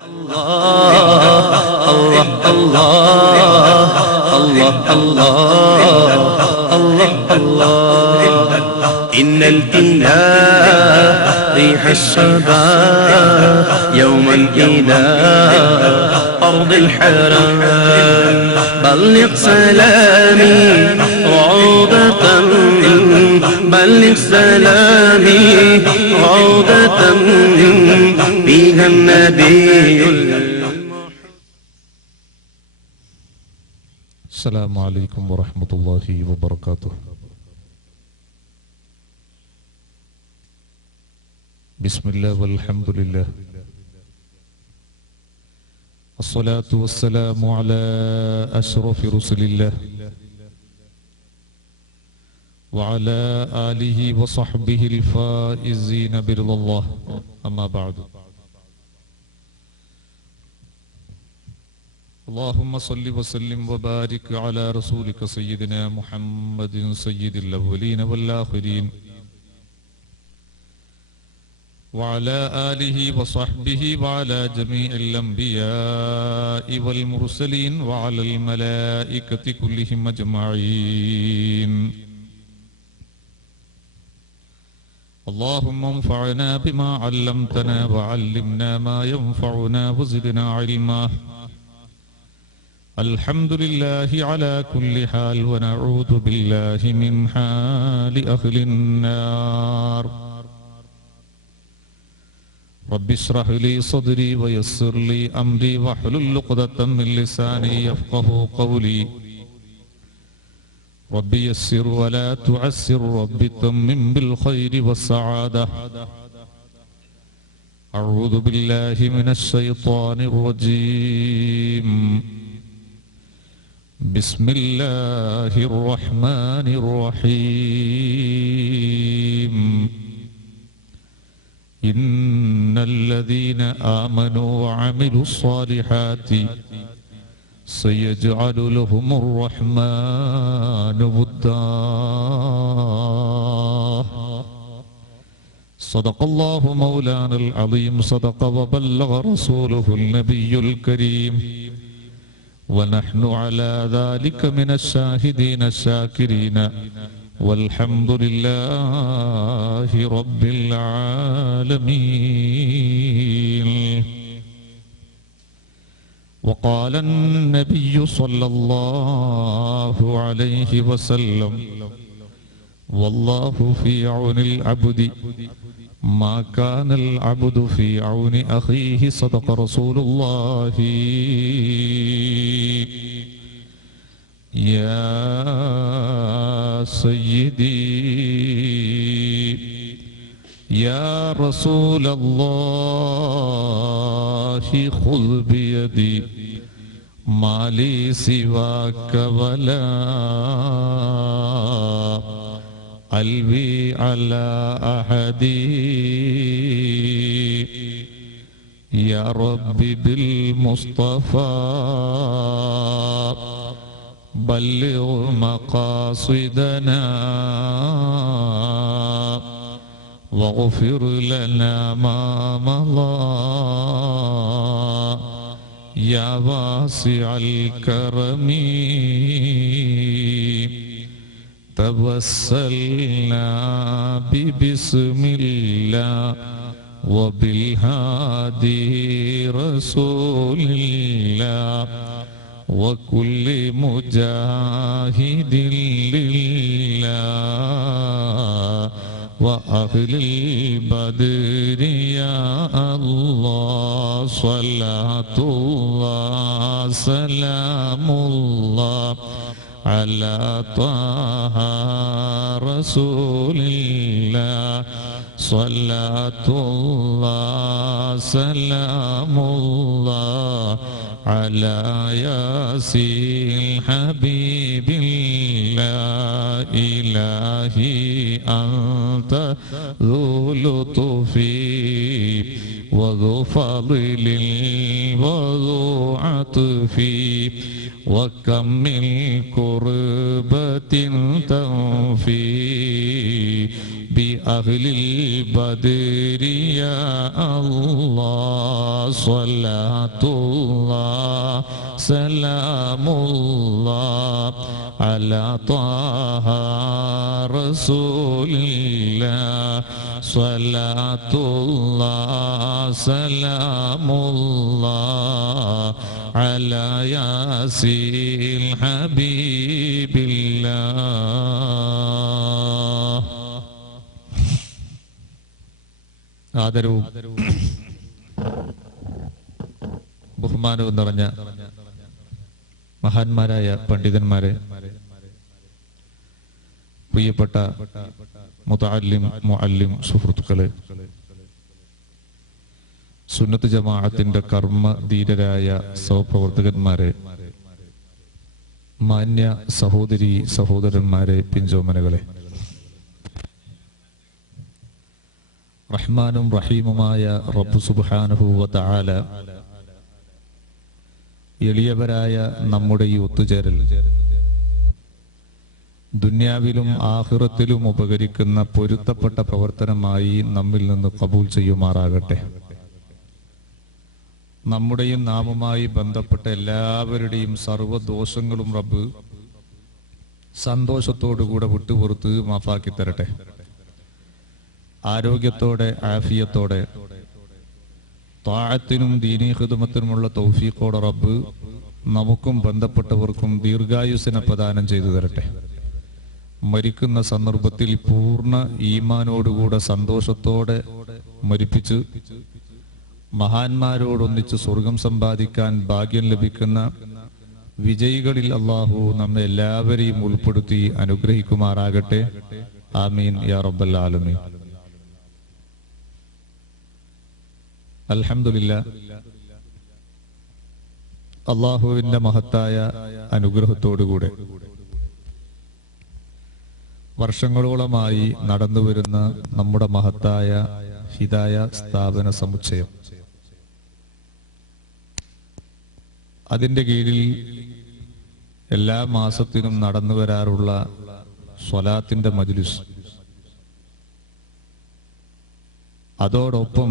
إن الإله ريح الصبا يوما إلى أرض الحرم بلغ سلامي روضة بلغ سلامي روضة فيها النبي. السلام عليكم ورحمة الله وبركاته. بسم الله والحمد لله، الصلاة والسلام على أشرف رسل الله وعلى آله وصحبه الفائزين برضا الله، أما بعد. اللهم صل وسلم وبارك على رسولك سيدنا محمد سيد الأولين والآخرين وعلى آله وصحبه وعلى جميع الأنبياء والمرسلين وعلى الملائكة كلهم أجمعين. اللهم انفعنا بما علمتنا وعلمنا ما ينفعنا وزدنا علما. الحمد لله على كل حال ونعوذ بالله من حال أهل النار. رب اشرح لي صدري ويسر لي أمري واحلل عقدة من لساني يفقهوا قولي. رب يسر ولا تعسر، رب تمم بالخير والسعادة. أعوذ بالله من الشيطان الرجيم. بسم الله الرحمن الرحيم. إن الذين آمنوا وعملوا الصالحات سيجعل لهم الرحمن ودا. صدق الله مولانا العظيم، صدق وبلغ رسوله النبي الكريم، ونحن على ذلك من الشاهدين الشاكرين، والحمد لله رب العالمين. وقال النبي صلى الله عليه وسلم: والله في عون العبد ما كان العبد في عون أخيه. صدق رسول الله. يا سيدي يا رسول الله خذ بيدي ما لي سواك ولا قلبي على أحد. يا ربي بالمصطفى بلغ مقاصدنا واغفر لنا ما مضى. يا واسع الكرم توسلنا ببسم الله وبالهادي رسول الله وكل مجاهد لله وأهل البدر. يا الله صلاة الله سلام الله على طه رسول الله. صلاة الله سلام الله على ياسين حبيب الله. إلهي أنت ذو لطف وذو فضل وذو عطف، وكم من كربة تنفي بأهل البدر يا الله صلاة الله سلام الله على طه رسول الله صلاة الله سلام الله على ياسين حبيب الله. ആദരവും ബഹുമാനവും നിറഞ്ഞ മഹാന്മാരായ പണ്ഡിതന്മാരെ, പ്രിയപ്പെട്ട മുതഅല്ലിം മുഅല്ലിം സുഹൃത്തുക്കളെ, സുന്നത്ത് ജമാഅത്തിന്റെ കർമ്മധീരരായ സഹപ്രവർത്തകന്മാരെ, മാന്യ സഹോദരി സഹോദരന്മാരെ, പിഞ്ചോമനകളെ, റഹ്മാനും റഹീമുമായ റബ്ബ് സുബ്ഹാനഹു വ തആല എളിയവരായ നമ്മുടെ ഈ ഒത്തുചേരൽ ദുന്യാവിലും ആഖിറത്തിലും ഉപകരിക്കുന്ന പൊരുത്തപ്പെട്ട പ്രവർത്തനമായി നമ്മിൽ നിന്ന് ഖബൂൽ ചെയ്യുമാറാകട്ടെ. നമ്മുടെയും നാമുമായി ബന്ധപ്പെട്ട എല്ലാവരുടെയും സർവ്വദോഷങ്ങളും റബ്ബ് സന്തോഷത്തോടുകൂടെ വിട്ടുപുറത്ത് മാഫാക്കി തരട്ടെ. ആരോഗ്യത്തോടെ ആഫിയത്തോടെ ത്വാഅത്തിനും ദീനീ ഖിദ്മത്തിനുമുള്ള തൗഫീഖോടെ റബ്ബ് നമുക്കും ബന്ധപ്പെട്ടവർക്കും ദീർഘായുസ്സിനെ പ്രദാനം ചെയ്തു തരട്ടെ. മരിക്കുന്ന സന്ദർഭത്തിൽ പൂർണ്ണ ഈമാനോടുകൂടെ സന്തോഷത്തോടെ മരിപ്പിച്ച് മഹാന്മാരോടൊന്നിച്ച് സ്വർഗം സമ്പാദിക്കാൻ ഭാഗ്യം ലഭിക്കുന്ന വിജയികളിൽ അല്ലാഹു നമ്മെ എല്ലാവരെയും ഉൾപ്പെടുത്തി അനുഗ്രഹിക്കുമാറാകട്ടെ. ആമീൻ യാ റബ്ബൽ ആലമീൻ. അൽഹംദുലില്ലാഹ്, അല്ലാഹുവിന്റെ മഹത്തായ അനുഗ്രഹത്തോടുകൂടെ വർഷങ്ങളോളമായി നടന്നുവരുന്ന നമ്മുടെ മഹത്തായ ഹിദായ സ്ഥാപന സമുച്ചയം, അതിന്റെ കീഴിൽ എല്ലാ മാസത്തിനും നടന്നു വരാറുള്ള സ്വലാത്തിന്റെ മജ്ലിസ്, അതോടൊപ്പം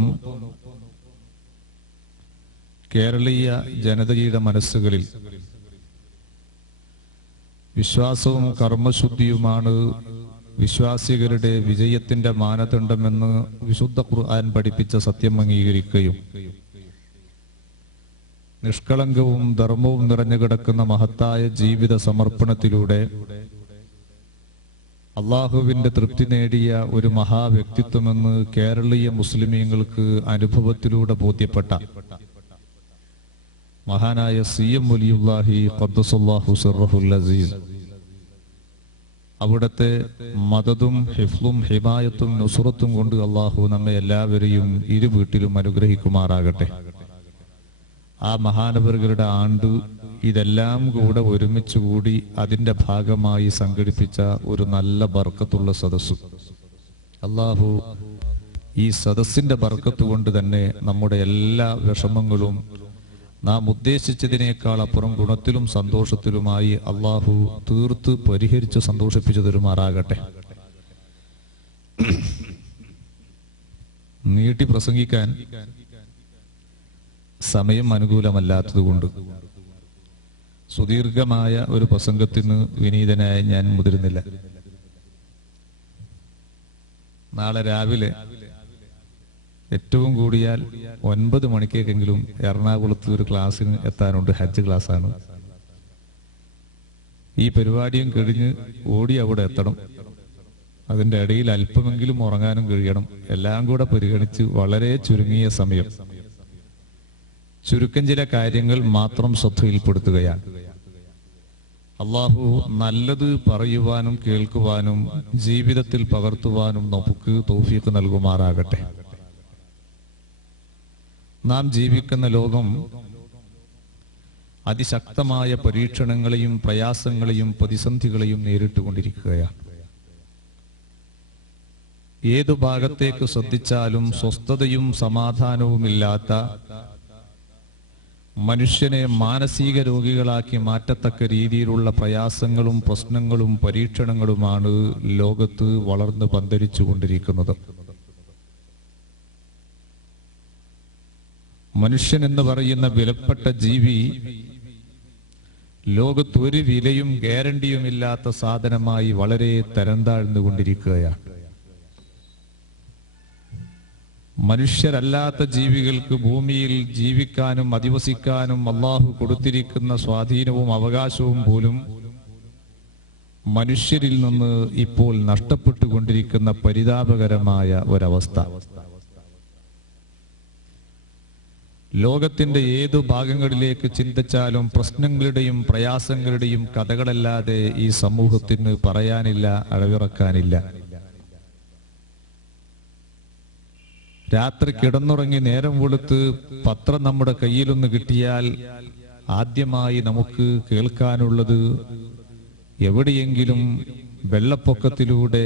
കേരളീയ ജനതയുടെ മനസ്സുകളിൽ വിശ്വാസവും കർമ്മശുദ്ധിയുമാണ് വിശ്വാസികളുടെ വിജയത്തിന്റെ മാനദണ്ഡമെന്ന് വിശുദ്ധ ഖുർആൻ പഠിപ്പിച്ച സത്യം അംഗീകരിക്കുകയും നിഷ്കളങ്കവും ധർമ്മവും നിറഞ്ഞു കിടക്കുന്ന മഹത്തായ ജീവിത സമർപ്പണത്തിലൂടെ അള്ളാഹുവിന്റെ തൃപ്തി നേടിയ ഒരു മഹാവ്യക്തിത്വമെന്ന് കേരളീയ മുസ്ലിമീങ്ങൾക്ക് അനുഭവത്തിലൂടെ ബോധ്യപ്പെട്ട മഹാനായ CM വലിയുല്ലാഹി ഖദ്ദസല്ലാഹു സിർറഹുൽ അസീസ്, അവിടുത്തെ മദദും ഹിഫ്ളും ഹിമായത്തും നുസ്റത്തും കൊണ്ട് അള്ളാഹു നമ്മെ എല്ലാവരെയും ഇരു വീട്ടിലും അനുഗ്രഹിക്കുമാറാകട്ടെ. ആ മഹാനവറുകളുടെ ആണ്ട് ഇതെല്ലാം കൂടെ ഒരുമിച്ച് കൂടി അതിന്റെ ഭാഗമായി സംഘടിപ്പിച്ച ഒരു നല്ല ബർക്കത്തുള്ള സദസ്സ്, അള്ളാഹു ഈ സദസ്സിന്റെ ബർക്കത്ത് കൊണ്ട് തന്നെ നമ്മുടെ എല്ലാ വിഷമങ്ങളും നാം ഉദ്ദേശിച്ചതിനേക്കാൾ അപ്പുറം ഗുണത്തിലും സന്തോഷത്തിലുമായി അള്ളാഹു തീർത്ത് പരിഹരിച്ച് സന്തോഷിപ്പിച്ചു തരുമാറാകട്ടെ. നീട്ടി പ്രസംഗിക്കാൻ സമയം അനുകൂലമല്ലാത്തതുകൊണ്ട് സുദീർഘമായ ഒരു പ്രസംഗത്തിന് വിനീതനായ ഞാൻ മുതിരുന്നില്ല. നാളെ രാവിലെ ഏറ്റവും കൂടിയാൽ 9 മണിക്കേക്കെങ്കിലും എറണാകുളത്ത് ഒരു ക്ലാസ്സിന് എത്താനുണ്ട്. ഹജ്ജ് ക്ലാസ്സാണ്. ഈ പരിപാടിയും കഴിഞ്ഞ് ഓടി അവിടെ എത്തണം. അതിന്റെ ഇടയിൽ അല്പമെങ്കിലും ഉറങ്ങാനും കഴിയണം. എല്ലാം കൂടെ പരിഗണിച്ച് വളരെ ചുരുങ്ങിയ സമയം ചുരുക്കം ചില കാര്യങ്ങൾ മാത്രം ശ്രദ്ധയിൽപ്പെടുത്തുകയാണ്. അള്ളാഹു നല്ലത് പറയുവാനും കേൾക്കുവാനും ജീവിതത്തിൽ പകർത്തുവാനും നമുക്ക് തൗഫീഖ് നൽകുമാറാകട്ടെ. നാം ജീവിക്കുന്ന ലോകം അതിശക്തമായ പരീക്ഷണങ്ങളെയും പ്രയാസങ്ങളെയും പ്രതിസന്ധികളെയും നേരിട്ടുകൊണ്ടിരിക്കുകയാണ്. ഏതു ഭാഗത്തേക്ക് ശ്രദ്ധിച്ചാലും സ്വസ്ഥതയും സമാധാനവുമില്ലാത്ത മനുഷ്യനെ മാനസിക രോഗികളാക്കി മാറ്റത്തക്ക രീതിയിലുള്ള പ്രയാസങ്ങളും പ്രശ്നങ്ങളും പരീക്ഷണങ്ങളുമാണ് ലോകത്ത് വളർന്ന് പന്തലിച്ചു കൊണ്ടിരിക്കുന്നത്. മനുഷ്യൻ എന്ന് പറയുന്ന വിലപ്പെട്ട ജീവി ലോകത്ത് ഒരു വിലയും ഗ്യാരണ്ടിയുമില്ലാത്ത സാധനമായി വളരെ തരംതാഴ്ന്നുകൊണ്ടിരിക്കുകയാണ്. മനുഷ്യരല്ലാത്ത ജീവികൾക്ക് ഭൂമിയിൽ ജീവിക്കാനും അധിവസിക്കാനും അള്ളാഹു കൊടുത്തിരിക്കുന്ന സ്വാധീനവും അവകാശവും പോലും മനുഷ്യരിൽ നിന്ന് ഇപ്പോൾ നഷ്ടപ്പെട്ടുകൊണ്ടിരിക്കുന്ന പരിതാപകരമായ ഒരവസ്ഥ. ലോകത്തിന്റെ ഏതു ഭാഗങ്ങളിലേക്ക് ചിന്തിച്ചാലും പ്രശ്നങ്ങളുടെയും പ്രയാസങ്ങളുടെയും കഥകളല്ലാതെ ഈ സമൂഹത്തിന് പറയാനില്ല, അളവിറക്കാനില്ല. രാത്രി കിടന്നുറങ്ങി നേരം വെളുത്ത് പത്രം നമ്മുടെ കയ്യിലൊന്ന് കിട്ടിയാൽ ആദ്യമായി നമുക്ക് കേൾക്കാനുള്ളത് എവിടെയെങ്കിലും വെള്ളപ്പൊക്കത്തിലൂടെ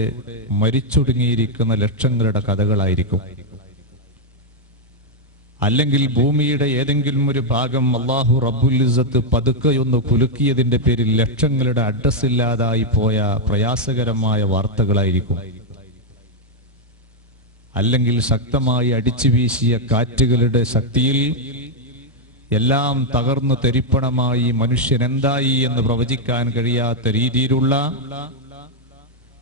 മരിച്ചൊടുങ്ങിയിരിക്കുന്ന ലക്ഷങ്ങളുടെ കഥകളായിരിക്കും. അല്ലെങ്കിൽ ഭൂമിയുടെ ഏതെങ്കിലും ഒരു ഭാഗം അല്ലാഹു റബ്ബുൽ ഇസ്സത്ത് പതുക്കെയൊന്ന് കുലുക്കിയതിന്റെ പേരിൽ ലക്ഷങ്ങളുടെ അഡ്രസ് ഇല്ലാതായി പോയ പ്രയാസകരമായ വാർത്തകളായിരിക്കും. അല്ലെങ്കിൽ ശക്തമായി അടിച്ചു വീശിയ കാറ്റുകളുടെ ശക്തിയിൽ എല്ലാം തകർന്നു തെരിപ്പണമായി മനുഷ്യൻ എന്തായി എന്ന് പ്രവചിക്കാൻ കഴിയാത്ത രീതിയിലുള്ള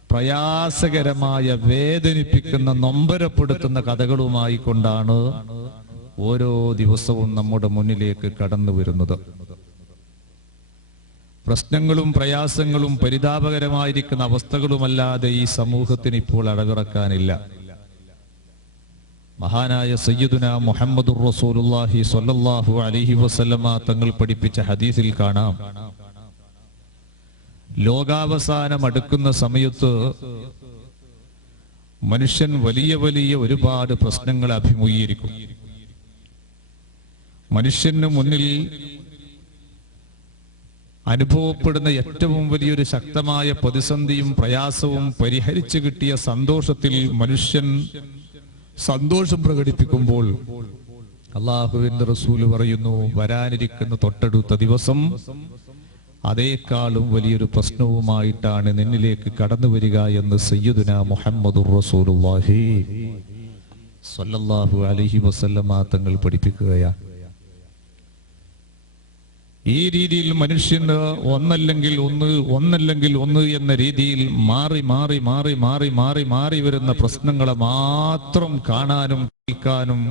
പ്രയാസകരമായ വേദനിപ്പിക്കുന്ന നൊമ്പരപ്പെടുത്തുന്ന കഥകളുമായി കൊണ്ടാണ് ഓരോ ദിവസവും നമ്മുടെ മുന്നിലേക്ക് കടന്നു വരുന്നത്. പ്രശ്നങ്ങളും പ്രയാസങ്ങളും പരിതാപകരമായിരിക്കുന്ന അവസ്ഥകളുമല്ലാതെ ഈ സമൂഹത്തിന് ഇപ്പോൾ അളവിറക്കാനില്ല. മഹാനായ സയ്യിദുന മുഹമ്മദുർ റസൂലുള്ളാഹി സ്വല്ലല്ലാഹു അലൈഹി വസല്ലമ തങ്ങൾ പഠിപ്പിച്ച ഹദീസിൽ കാണാം, ലോകാവസാനം അടുക്കുന്ന സമയത്ത് മനുഷ്യൻ വലിയ വലിയ ഒരുപാട് പ്രശ്നങ്ങൾ അഭിമുഖീകരിക്കും. മനുഷ്യന് മുന്നിൽ അനുഭവപ്പെടുന്ന ഏറ്റവും വലിയൊരു ശക്തമായ പ്രതിസന്ധിയും പ്രയാസവും പരിഹരിച്ചു കിട്ടിയ സന്തോഷത്തിൽ മനുഷ്യൻ സന്തോഷം പ്രകടിപ്പിക്കുമ്പോൾ അല്ലാഹുവിന്റെ റസൂല് പറയുന്നു, വരാനിരിക്കുന്ന തൊട്ടടുത്ത ദിവസം അതേക്കാളും വലിയൊരു പ്രശ്നവുമായിട്ടാണ് നിന്നിലേക്ക് കടന്നു വരിക എന്ന് സയ്യിദുന മുഹമ്മദുർ റസൂലുള്ളാഹി സ്വല്ലല്ലാഹു അലൈഹി വസല്ലമ തങ്ങൾ പഠിപ്പിക്കുകയാണ്. ഈ രീതിയിൽ മനുഷ്യന് ഒന്നല്ലെങ്കിൽ ഒന്ന് എന്ന രീതിയിൽ മാറി മാറി മാറി മാറി മാറി മാറി വരുന്ന പ്രശ്നങ്ങളെ മാത്രം കാണാനും കേൾക്കാനും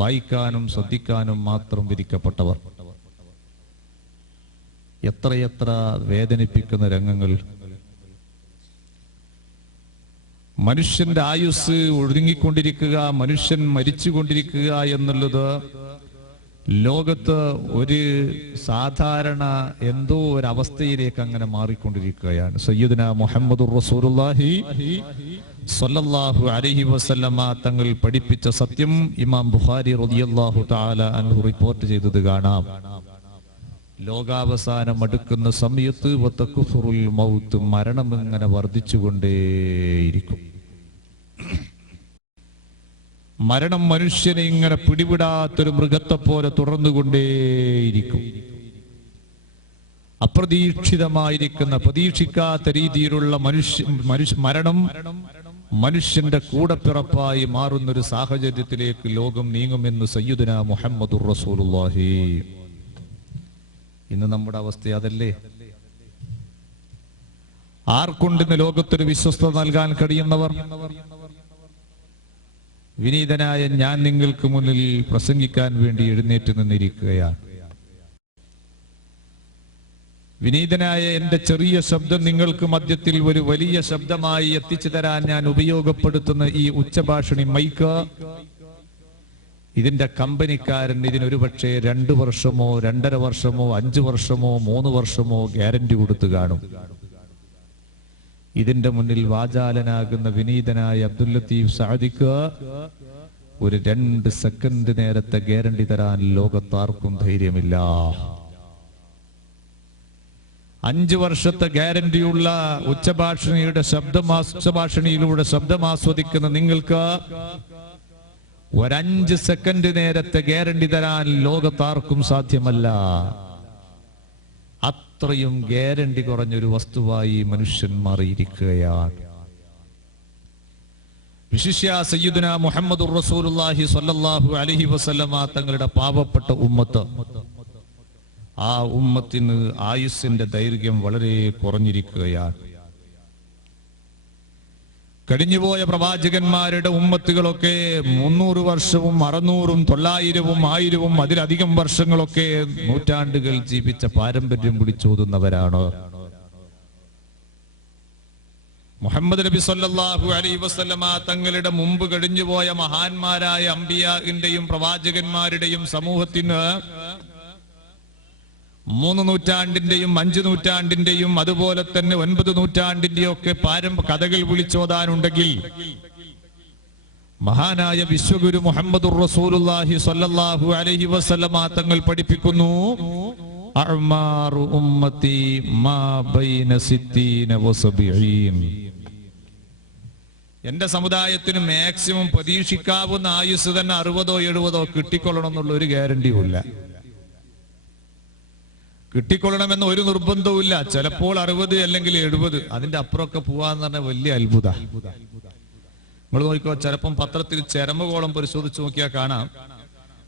വായിക്കാനും ശ്രദ്ധിക്കാനും മാത്രം വിധിക്കപ്പെട്ടവർ. എത്രയെത്ര വേദനിപ്പിക്കുന്ന രംഗങ്ങൾ. മനുഷ്യന്റെ ആയുസ് ഒഴുങ്ങിക്കൊണ്ടിരിക്കുക, മനുഷ്യൻ മരിച്ചുകൊണ്ടിരിക്കുക എന്നുള്ളത് ലോകത്ത് ഒരു സാധാരണ എന്തോ ഒരു അവസ്ഥയിലേക്ക് അങ്ങനെ മാറിക്കൊണ്ടിരിക്കുകയാണ്. സയ്യിദുന മുഹമ്മദുർ റസൂലുള്ളാഹി സ്വല്ലല്ലാഹു അലൈഹി വസല്ലമ തങ്ങൾ പഠിപ്പിച്ച സത്യം ഇമാം ബുഖാരി റളിയല്ലാഹു തആല അൻഹു റിപ്പോർട്ട് ചെയ്തത് കാണാം. ലോകാവസാനം അടുക്കുന്ന സമയത്ത് വതകുഫുറുൽ മൗത്ത്, മരണം ഇങ്ങനെ വർദ്ധിച്ചുകൊണ്ടേയിരിക്കും. മരണം മനുഷ്യനെ ഇങ്ങനെ പിടിവിടാത്തൊരു മൃഗത്തെ പോലെ തുടർന്നുകൊണ്ടേയിരിക്കും. അപ്രതീക്ഷിതമായിരിക്കുന്ന പ്രതീക്ഷിക്കാത്ത രീതിയിലുള്ള മരണം മനുഷ്യന്റെ കൂടപ്പിറപ്പായി മാറുന്നൊരു സാഹചര്യത്തിലേക്ക് ലോകം നീങ്ങുമെന്ന് സയ്യിദുന മുഹമ്മദുർ റസൂലുള്ളാഹി. ഇന്ന് നമ്മുടെ അവസ്ഥ അതല്ലേ? ആർക്കുണ്ടെന്ന് ലോകത്തൊരു വിശ്വസ്തത നൽകാൻ കഴിയുന്നവർ? വിനീതനായ ഞാൻ നിങ്ങൾക്ക് മുന്നിൽ പ്രസംഗിക്കാൻ വേണ്ടി എഴുന്നേറ്റ് നിന്നിരിക്കുകയാണ്. വിനീതനായ എന്റെ ചെറിയ ശബ്ദം നിങ്ങൾക്ക് മധ്യത്തിൽ ഒരു വലിയ ശബ്ദമായി എത്തിച്ചു തരാൻ ഞാൻ ഉപയോഗപ്പെടുത്തുന്ന ഈ ഉച്ചഭാഷിണി മൈക്ക്, ഇതിന്റെ കമ്പനിക്കാരൻ ഇതിനൊരു പക്ഷേ 2 വർഷമോ 2.5 വർഷമോ 5 വർഷമോ 3 വർഷമോ ഗ്യാരണ്ടി കൊടുത്തു കാണും. ഇതിന്റെ മുന്നിൽ വാചാലനാകുന്ന വിനീതനായ അബ്ദുൽ ലത്തീഫ് സഅദിക്ക് ഒരു 2 സെക്കൻഡ് നേരത്തെ ഗ്യാരണ്ടി തരാൻ ലോകത്താർക്കും ധൈര്യമില്ല. 5 വർഷത്തെ ഗ്യാരണ്ടിയുള്ള ഉച്ചഭാഷിണിയിലൂടെ ശബ്ദം ആസ്വദിക്കുന്ന നിങ്ങൾക്ക് 5 സെക്കൻഡ് നേരത്തെ ഗ്യാരണ്ടി തരാൻ ലോകത്താർക്കും സാധ്യമല്ല. അത്രയും ഗ്യാരണ്ടി കുറഞ്ഞൊരു വസ്തുവായി മനുഷ്യൻ മാറിയിരിക്കുകയാണ്. വിശിഷ്യ സയ്യിദുനാ മുഹമ്മദുർ റസൂലുള്ളാഹി സ്വല്ലല്ലാഹു അലൈഹി വസല്ലമ തങ്ങളുടെ പാവപ്പെട്ട ഉമ്മത്ത്, ആ ഉമ്മത്തിന് ആയുസ്സിന്റെ ദൈർഘ്യം വളരെ കുറഞ്ഞിരിക്കുകയാണ്. കഴിഞ്ഞുപോയ പ്രവാചകന്മാരുടെ ഉമ്മത്തുകളൊക്കെ 300 വർഷവും 600ഉം 900ഉം 1000ഉം അതിലധികം വർഷങ്ങളൊക്കെ നൂറ്റാണ്ടുകൾ ജീവിച്ച പാരമ്പര്യം പിടിച്ചോതുന്നവരാണ്. മുഹമ്മദ് നബി സല്ലല്ലാഹു അലൈഹി വസല്ലമ തങ്ങളുടെ മുമ്പ് കഴിഞ്ഞുപോയ മഹാന്മാരായ അമ്പിയാഇന്റെയും പ്രവാചകന്മാരുടെയും സമൂഹത്തിന് 3 നൂറ്റാണ്ടിന്റെയും 5 നൂറ്റാണ്ടിന്റെയും അതുപോലെ തന്നെ 9 നൂറ്റാണ്ടിന്റെയും ഒക്കെ കഥകൾ വിളിച്ചോതാനുണ്ടെങ്കിൽ മഹാനായ വിശ്വഗുരു മുഹമ്മദുർ റസൂലുള്ളാഹി സ്വല്ലല്ലാഹു അലൈഹി വസല്ലമ തങ്ങൾ പഠിപ്പിക്കുന്നു, അഅ്മാറു ഉമ്മത്തി മാ ബൈന 60 വ 70. എന്റെ സമുദായത്തിന് മാക്സിമം പ്രതീക്ഷിക്കാവുന്ന ആയുസ് തന്നെ 60ഓ 70ഓ കിട്ടിക്കൊള്ളണം എന്നുള്ള ഒരു ഗ്യാരണ്ടിയുമില്ല. കിട്ടിക്കൊള്ളണമെന്ന് ഒരു നിർബന്ധവുമില്ല. ചിലപ്പോൾ 60 അല്ലെങ്കിൽ 70, അതിന്റെ അപ്പുറമൊക്കെ പോവാന്ന് പറഞ്ഞാൽ വലിയ അത്ഭുത. നിങ്ങൾ നോക്കിക്കോ, ചിലപ്പം പത്രത്തിൽ ചരമകോളം പരിശോധിച്ച് നോക്കിയാൽ കാണാം,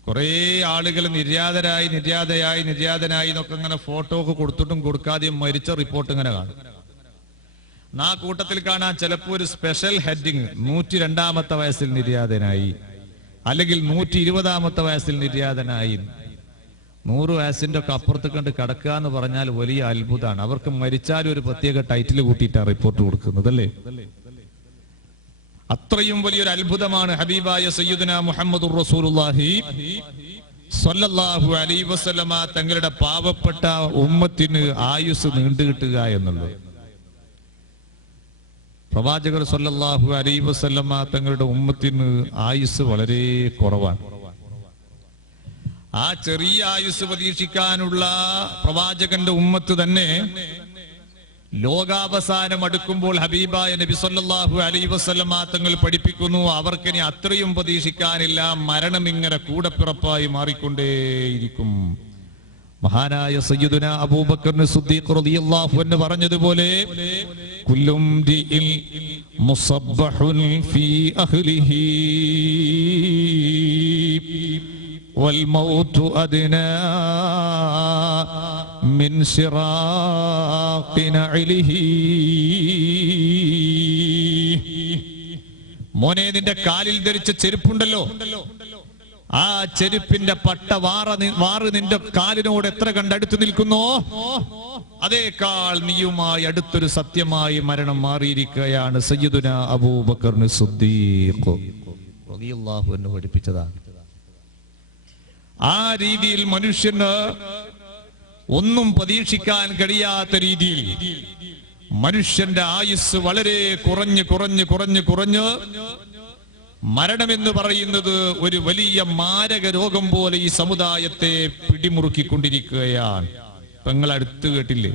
കുറെ ആളുകൾ നിര്യാതനായി എന്നൊക്കെ ഇങ്ങനെ ഫോട്ടോ ഒക്കെ കൊടുത്തിട്ടും കൊടുക്കാതെയും മരിച്ച റിപ്പോർട്ട് ഇങ്ങനെ കാണും. ആ കൂട്ടത്തിൽ കാണാൻ ചിലപ്പോൾ ഒരു സ്പെഷ്യൽ ഹെഡിങ് 102ാമത്തെ വയസ്സിൽ നിര്യാതനായി, അല്ലെങ്കിൽ 120ാമത്തെ വയസ്സിൽ നിര്യാതനായി. 100 വയസ്സിന്റെ ഒക്കെ അപ്പുറത്ത് കണ്ട് കിടക്കുക എന്ന് പറഞ്ഞാൽ വലിയ അത്ഭുതമാണ്. അവർക്ക് മരിച്ചാലും ഒരു പ്രത്യേക ടൈറ്റിൽ കൂട്ടിയിട്ടാണ് റിപ്പോർട്ട് കൊടുക്കുന്നത്, അല്ലേ? അത്രയും വലിയൊരു അത്ഭുതമാണ് ഹബീബായ സയ്യിദുനാ മുഹമ്മദുർ റസൂലുള്ളാഹി സ്വല്ലല്ലാഹു അലൈഹി വസല്ലമ തങ്ങളുടെ പാവപ്പെട്ട ഉമ്മത്തിന് ആയുസ് നീണ്ടുകിട്ടുക എന്നുള്ളത്. പ്രവാചകർ സ്വല്ലല്ലാഹു അലൈഹി വസല്ലമ തങ്ങളുടെ ഉമ്മത്തിന് ആയുസ് വളരെ കുറവാണ്. ആ ചെറിയ ആയുസ് പ്രതീക്ഷിക്കാനുള്ള പ്രവാചകന്റെ ഉമ്മത്ത് തന്നെ ലോകാവസാനം അടുക്കുമ്പോൾ ഹബീബായ നബി സല്ലല്ലാഹു അലൈഹി വസല്ലമ തങ്ങൾ പഠിപ്പിക്കുന്നു, അവർക്കിനി അത്രയും പ്രതീക്ഷിക്കാനില്ല, മരണം ഇങ്ങനെ കൂടപ്പിറപ്പായി മാറിക്കൊണ്ടേയിരിക്കും. മഹാനായ സയ്യിദുനാ അബൂബക്കർ സിദ്ദീഖ് റളിയല്ലാഹു അൻഹു പറഞ്ഞതുപോലെ, കുല്ലും ദിഇൽ മുസബ്ബഹുൻ ഫീ അഹ്ലിഹി والموت أدنى من شراق نعله. മോനെ, നിന്റെ കാലിൽ ധരിച്ച ചെരുപ്പുണ്ടല്ലോ, ആ ചെരുപ്പിന്റെ പട്ട വാറ് നിന്റെ കാലിനോട് എത്ര കണ്ടടുത്ത് നിൽക്കുന്നോ അതേക്കാൾ നീയുമായി അടുത്തൊരു സത്യമായി മരണം മാറിയിരിക്കുകയാണ്. സയ്യിദുനാ അബൂബക്കർ സിദ്ദീഖ് റളിയല്ലാഹു അൻഹു പഠിപ്പിച്ചതാണ്. ആ രീതിയിൽ മനുഷ്യന് ഒന്നും പ്രതീക്ഷിക്കാൻ കഴിയാത്ത രീതിയിൽ മനുഷ്യന്റെ ആയുസ് വളരെ കുറഞ്ഞ് മരണമെന്ന് പറയുന്നത് ഒരു വലിയ മാരക രോഗം പോലെ ഈ സമുദായത്തെ പിടിമുറുക്കിക്കൊണ്ടിരിക്കുകയാണ്. നിങ്ങൾ അടുത്ത് കേട്ടില്ലേ,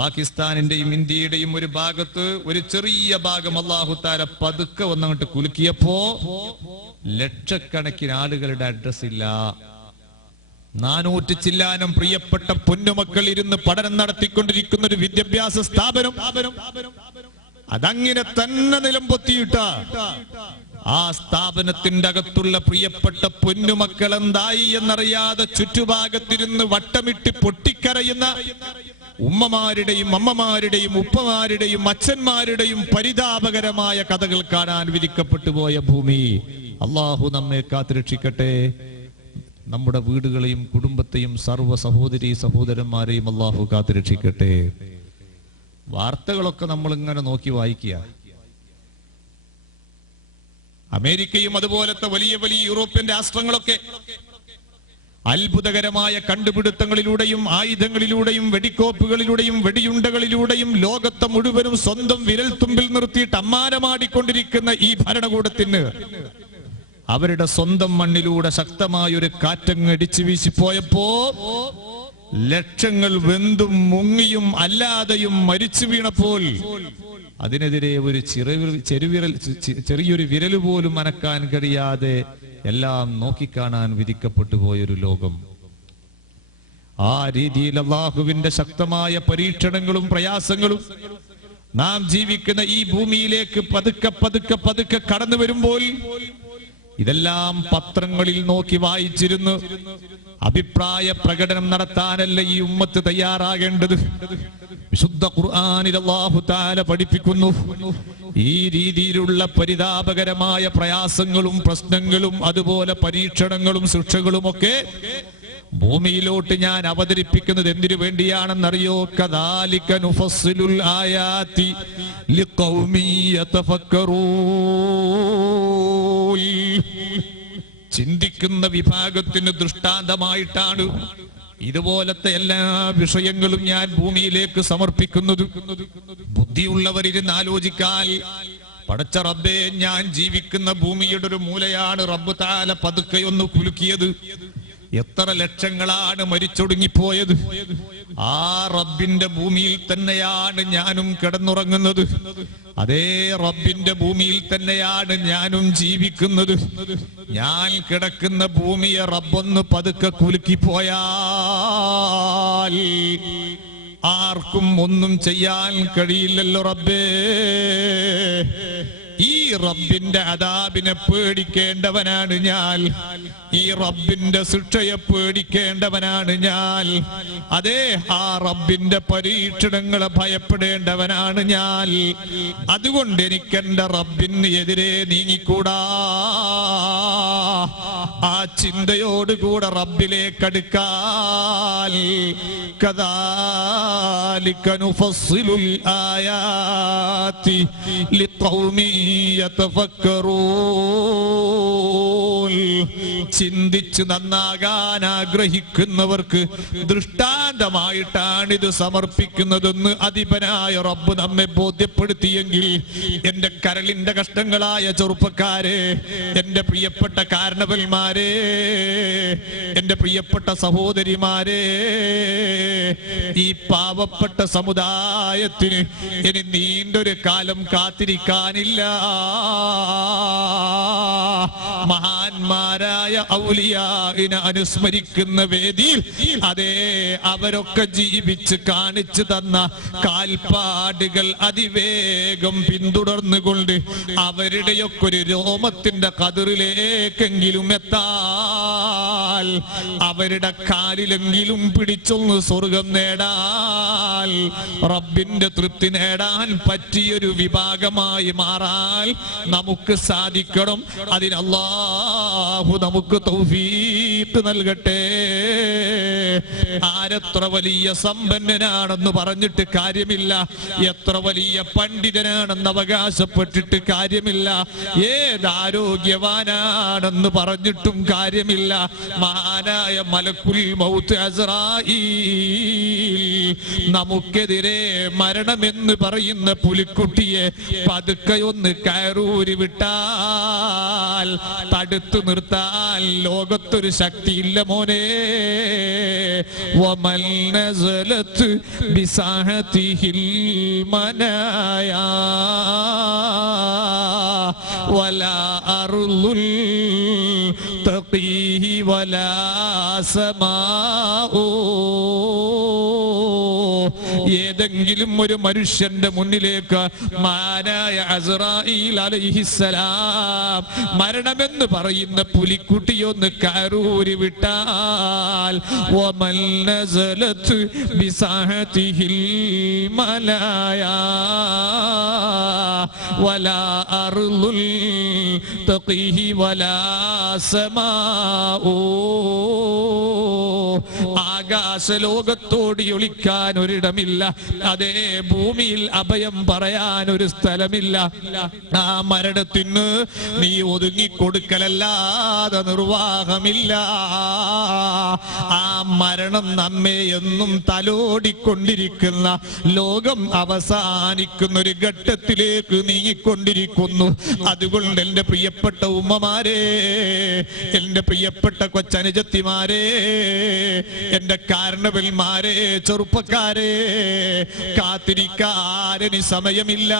പാകിസ്ഥാനിന്റെയും ഇന്ത്യയുടെയും ഒരു ഭാഗത്ത് ഒരു ചെറിയ ഭാഗം അല്ലാഹു തആല പതുക്കെ വന്നങ്ങോട്ട് കുലുക്കിയപ്പോ ലക്ഷക്കണക്കിന് ആളുകളുടെ അഡ്രസ് ഇല്ല. 400 ചില്ലാനം പ്രിയപ്പെട്ട പൊന്നുമക്കൾ ഇരുന്ന് പഠനം നടത്തിക്കൊണ്ടിരിക്കുന്ന ഒരു വിദ്യാഭ്യാസ സ്ഥാപനം അതങ്ങനെ തന്നെ നിലംപൊത്തിയിട്ട ആ സ്ഥാപനത്തിന്റെ അകത്തുള്ള പ്രിയപ്പെട്ട പൊന്നുമക്കൾ എന്തായി എന്നറിയാതെ ചുറ്റുഭാഗത്തിരുന്ന് വട്ടമിട്ട് പൊട്ടിക്കരയുന്ന ഉമ്മമാരുടെയും അമ്മമാരുടെയും ഉപ്പമാരുടെയും അച്ഛന്മാരുടെയും പരിതാപകരമായ കഥകൾ കാണാൻ വിധിക്കപ്പെട്ടു പോയ ഭൂമി. അള്ളാഹു നമ്മെ കാത്തുരക്ഷിക്കട്ടെ. നമ്മുടെ വീടുകളെയും കുടുംബത്തെയും സർവ്വ സഹോദരി സഹോദരന്മാരെയും അള്ളാഹു കാത്തുരക്ഷിക്കട്ടെ. വാർത്തകളൊക്കെ നമ്മൾ ഇങ്ങനെ നോക്കി വായിക്കുക. അമേരിക്കയും അതുപോലത്തെ വലിയ വലിയ യൂറോപ്യൻ രാഷ്ട്രങ്ങളൊക്കെ അത്ഭുതകരമായ കണ്ടുപിടുത്തങ്ങളിലൂടെയും ആയുധങ്ങളിലൂടെയും വെടിക്കോപ്പുകളിലൂടെയും വെടിയുണ്ടകളിലൂടെയും ലോകത്തെ മുഴുവനും സ്വന്തം വിരൽത്തുമ്പിൽ നിർത്തിയിട്ട് അമ്മാനമാടിക്കൊണ്ടിരിക്കുന്ന ഈ ഭരണകൂടത്തിന് അവരുടെ സ്വന്തം മണ്ണിലൂടെ ശക്തമായൊരു കാറ്റങ്ങ് അടിച്ചു വീശിപ്പോയപ്പോ ലക്ഷങ്ങൾ വെന്തും മുങ്ങിയും അല്ലാതെയും മരിച്ചു വീണപ്പോൾ അതിനെതിരെ ഒരു ചെറിയൊരു വിരൽ പോലും അനക്കാൻ കഴിയാതെ എല്ലാം നോക്കിക്കാണാൻ വിധിക്കപ്പെട്ടു പോയൊരു ലോകം. ആ രീതിയിൽ അല്ലാഹുവിന്റെ ശക്തമായ പരീക്ഷണങ്ങളും പ്രയാസങ്ങളും നാം ജീവിക്കുന്ന ഈ ഭൂമിയിലേക്ക് പതുക്കെ പതുക്കെ പതുക്കെ കടന്നു വരുമ്പോൾ ഇതെല്ലാം പത്രങ്ങളിൽ നോക്കി വായിച്ചിരുന്നു അഭിപ്രായ പ്രകടനം നടത്താനല്ല ഈ ഉമ്മത്ത് തയ്യാറാകേണ്ടത്. വിശുദ്ധ ഖുർആനിൽ അല്ലാഹു തആല പഠിപ്പിക്കുന്നു, ഈ രീതിയിലുള്ള പരിതാപകരമായ പ്രയാസങ്ങളും പ്രശ്നങ്ങളും അതുപോലെ പരീക്ഷണങ്ങളും ശിക്ഷകളുമൊക്കെ ഭൂമിയിലോട്ട് ഞാൻ അവതരിപ്പിക്കുന്നത് എന്തിനു വേണ്ടിയാണെന്നറിയോ? കദാലിക നുഫസ്സിലുൽ ആയാതി ലിഖൗമി യതഫക്കറൂൻ. ചിന്തിക്കുന്ന വിഭാഗത്തിന് ദൃഷ്ടാന്തമായിട്ടാണ് ഇതുപോലത്തെ എല്ലാ വിഷയങ്ങളും ഞാൻ ഭൂമിയിലേക്ക് സമർപ്പിക്കുന്നത്. ബുദ്ധിയുള്ളവരിരുന്ന് ആലോചിക്കാൻ, പടച്ച റബ്ബേ, ഞാൻ ജീവിക്കുന്ന ഭൂമിയുടെ ഒരു മൂലയാണ് റബ്ബ് തആല പതുക്കെയൊന്ന് കുലുക്കിയത്. എത്ര ലക്ഷങ്ങളാണ് മരിച്ചൊടുങ്ങിപ്പോയത്. ആ റബ്ബിന്റെ ഭൂമിയിൽ തന്നെയാണ് ഞാനും കിടന്നുറങ്ങുന്നത്. അതേ റബ്ബിന്റെ ഭൂമിയിൽ തന്നെയാണ് ഞാനും ജീവിക്കുന്നത്. ഞാൻ കിടക്കുന്ന ഭൂമിയെ റബ്ബൊന്ന് പതുക്കെ കുലുക്കിപ്പോയാൽ ആർക്കും ഒന്നും ചെയ്യാൻ കഴിയില്ലല്ലോ റബ്ബേ. ഈ റബ്ബിന്റെ അദാബിനെ പേടിക്കേണ്ടവനാണ് ഞാൻ. ഈ റബ്ബിന്റെ ശിക്ഷയെ പേടിക്കേണ്ടവനാണ് ഞാൻ. അതേ, ആ റബ്ബിന്റെ പരീക്ഷണങ്ങളെ ഭയപ്പെടേണ്ടവനാണ് ഞാൻ. അതുകൊണ്ട് എനിക്ക് എന്റെ റബ്ബിന് എതിരെ നീങ്ങിക്കൂടാ. ആ ചിന്തയോടുകൂടെ റബ്ബിലേക്ക് അടുക്കാൻ. കദാലിക നുഫസ്സിലുൽ ആയാതി ലിഖൗമി യതഫക്കറൂൻ. ചിന്തിച്ച് നന്നാകാൻ ആഗ്രഹിക്കുന്നവർക്ക് ദൃഷ്ടാന്തമായിട്ടാണ് ഇത് സമർപ്പിക്കുന്നതെന്ന് അധിപനായ റബ്ബ് നമ്മെ ബോധ്യപ്പെടുത്തിയെങ്കിൽ, എന്റെ കരളിന്റെ കഷ്ടങ്ങളായ ചെറുപ്പക്കാരെ, എന്റെ പ്രിയപ്പെട്ട കാരണവന്മാരെ, എന്റെ പ്രിയപ്പെട്ട സഹോദരിമാരെ, ഈ പാവപ്പെട്ട സമുദായത്തിന് ഇനി നീണ്ടൊരു കാലം കാത്തിരിക്കാനില്ല. മഹാന്മാരായ ഔലിയാഇനെ അനുസ്മരിക്കുന്ന വേദിയിൽ അതേ അവരൊക്കെ ജീവിച്ച് കാണിച്ചു തന്ന കാൽപ്പാടുകൾ അതിവേഗം പിന്തുടർന്നുകൊണ്ട് അവരുടെയൊക്കെ ഒരു രോമത്തിന്റെ കതിറിലേക്കെങ്കിലും എത്താൽ, അവരുടെ കാലിലെങ്കിലും പിടിച്ചൊന്ന് സ്വർഗം നേടാൻ, റബ്ബിന്റെ തൃപ്തി നേടാൻ പറ്റിയൊരു വിഭാഗമായി മാറാൻ നമുക്ക് സാധിക്കണം. അതിന് അല്ലാഹു നമുക്ക് തൗഫീഖ് നൽകട്ടെ. ആരെത്ര വലിയ സമ്പന്നനാണെന്ന് പറഞ്ഞിട്ട് കാര്യമില്ല, എത്ര വലിയ പണ്ഡിതനാണെന്ന് അവകാശപ്പെട്ടിട്ട് കാര്യമില്ല, ഏതാരോഗ്യവാനാണെന്ന് പറഞ്ഞിട്ടും കാര്യമില്ല. മഹാനായ മലക്കുൽ മൗത്ത് അസ്റായീൽ നമുക്കെതിരെ മരണമെന്ന് പറയുന്ന പുലിക്കുട്ടിയെ പതുക്കെയൊന്ന് കയറൂരി വിട്ടാൽ, തടുത്തു നിർത്താൻ ലോകത്തൊരു ശക്തിയില്ല മോനെ. വമൽ നസലത്ത് ബിസാഹതിഹിൽ മനായാ വലാ അർളുൽ തഖീഹി വലാ സമാഉ. ഏതെങ്കിലും ഒരു മനുഷ്യന്റെ മുന്നിലേക്ക് മാനായ അസ്റായീൽ അലൈഹിസ്സലാം മരണമെന്ന് പറയുന്ന പുലിക്കുട്ടിയൊന്ന് കയറൂരി വിട്ടാൽ, വമൽ നസലത്ത് ബിസാഹതിഹിൽ മലായാ വലാ അർളുൽ തഖീഹി വലാ സമാഉ. ആകാശലോകത്തോട് ഒളിക്കാൻ ഒരിടമില്ല, അതേ ഭൂമിയിൽ അഭയം പറയാൻ ഒരു സ്ഥലമില്ല. ആ മരണത്തിന് നീ ഒതുങ്ങിക്കൊടുക്കലല്ലാതെ നിർവാഹമില്ല. ആ മരണം നമ്മെ എന്നും തലോടിക്കൊണ്ടിരിക്കുന്ന, ലോകം അവസാനിക്കുന്ന ഒരു ഘട്ടത്തിലേക്ക് നീങ്ങിക്കൊണ്ടിരിക്കുന്നു. അതുകൊണ്ട് എന്റെ പ്രിയപ്പെട്ട ഉമ്മമാരെ, എന്റെ പ്രിയപ്പെട്ട കൊച്ചനുജത്തിമാരെ, എന്റെ എന്റെ കാരണവന്മാരെ, ചെറുപ്പക്കാരെ, കാത്തിരിക്കാനിനി സമയമില്ല.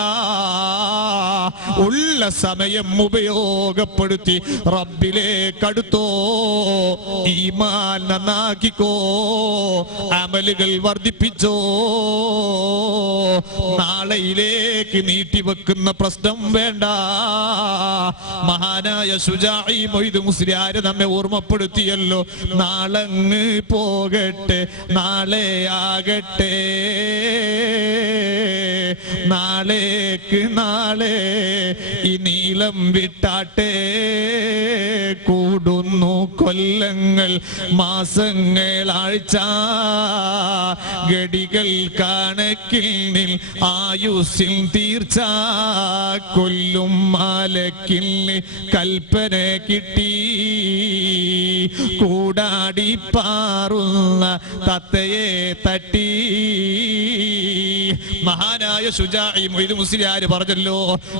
ഉള്ള സമയം ഉപയോഗപ്പെടുത്തി റബ്ബിലേക്കടുത്തോ, ഈമാൻ നന്നാക്കിക്കോ, അമലുകൾ വർദ്ധിപ്പിച്ചോ. നാളെയിലേക്ക് നീട്ടിവെക്കുന്ന പ്രശ്നം വേണ്ട. മഹാനായ ശുജാഇ മൊയ്ദ് മുസ്ലിയാര് നമ്മെ ഓർമ്മപ്പെടുത്തിയല്ലോ, നാളങ്ങ് പോകട്ടെ, നാളെ ആകട്ടെ, നാളേക്ക് നാളെ ഈ നീളം വിട്ടാട്ടെ. കൂടുന്നു കൊല്ലങ്ങൾ, മാസങ്ങൾ, ആഴ്ച, ഗടികൾ കണക്കിൽ നിൽ ആയുസ്സിൽ തീർച്ച. കൊല്ലും മാലക്കിൽ കൽപ്പന കിട്ടി, കൂടാടി പാറുന്ന തത്തയെ തട്ടി. മഹാനായ ശുജാഇ മൊയ്ദ് മുസ്ലിയാര് പറഞ്ഞല്ലോ,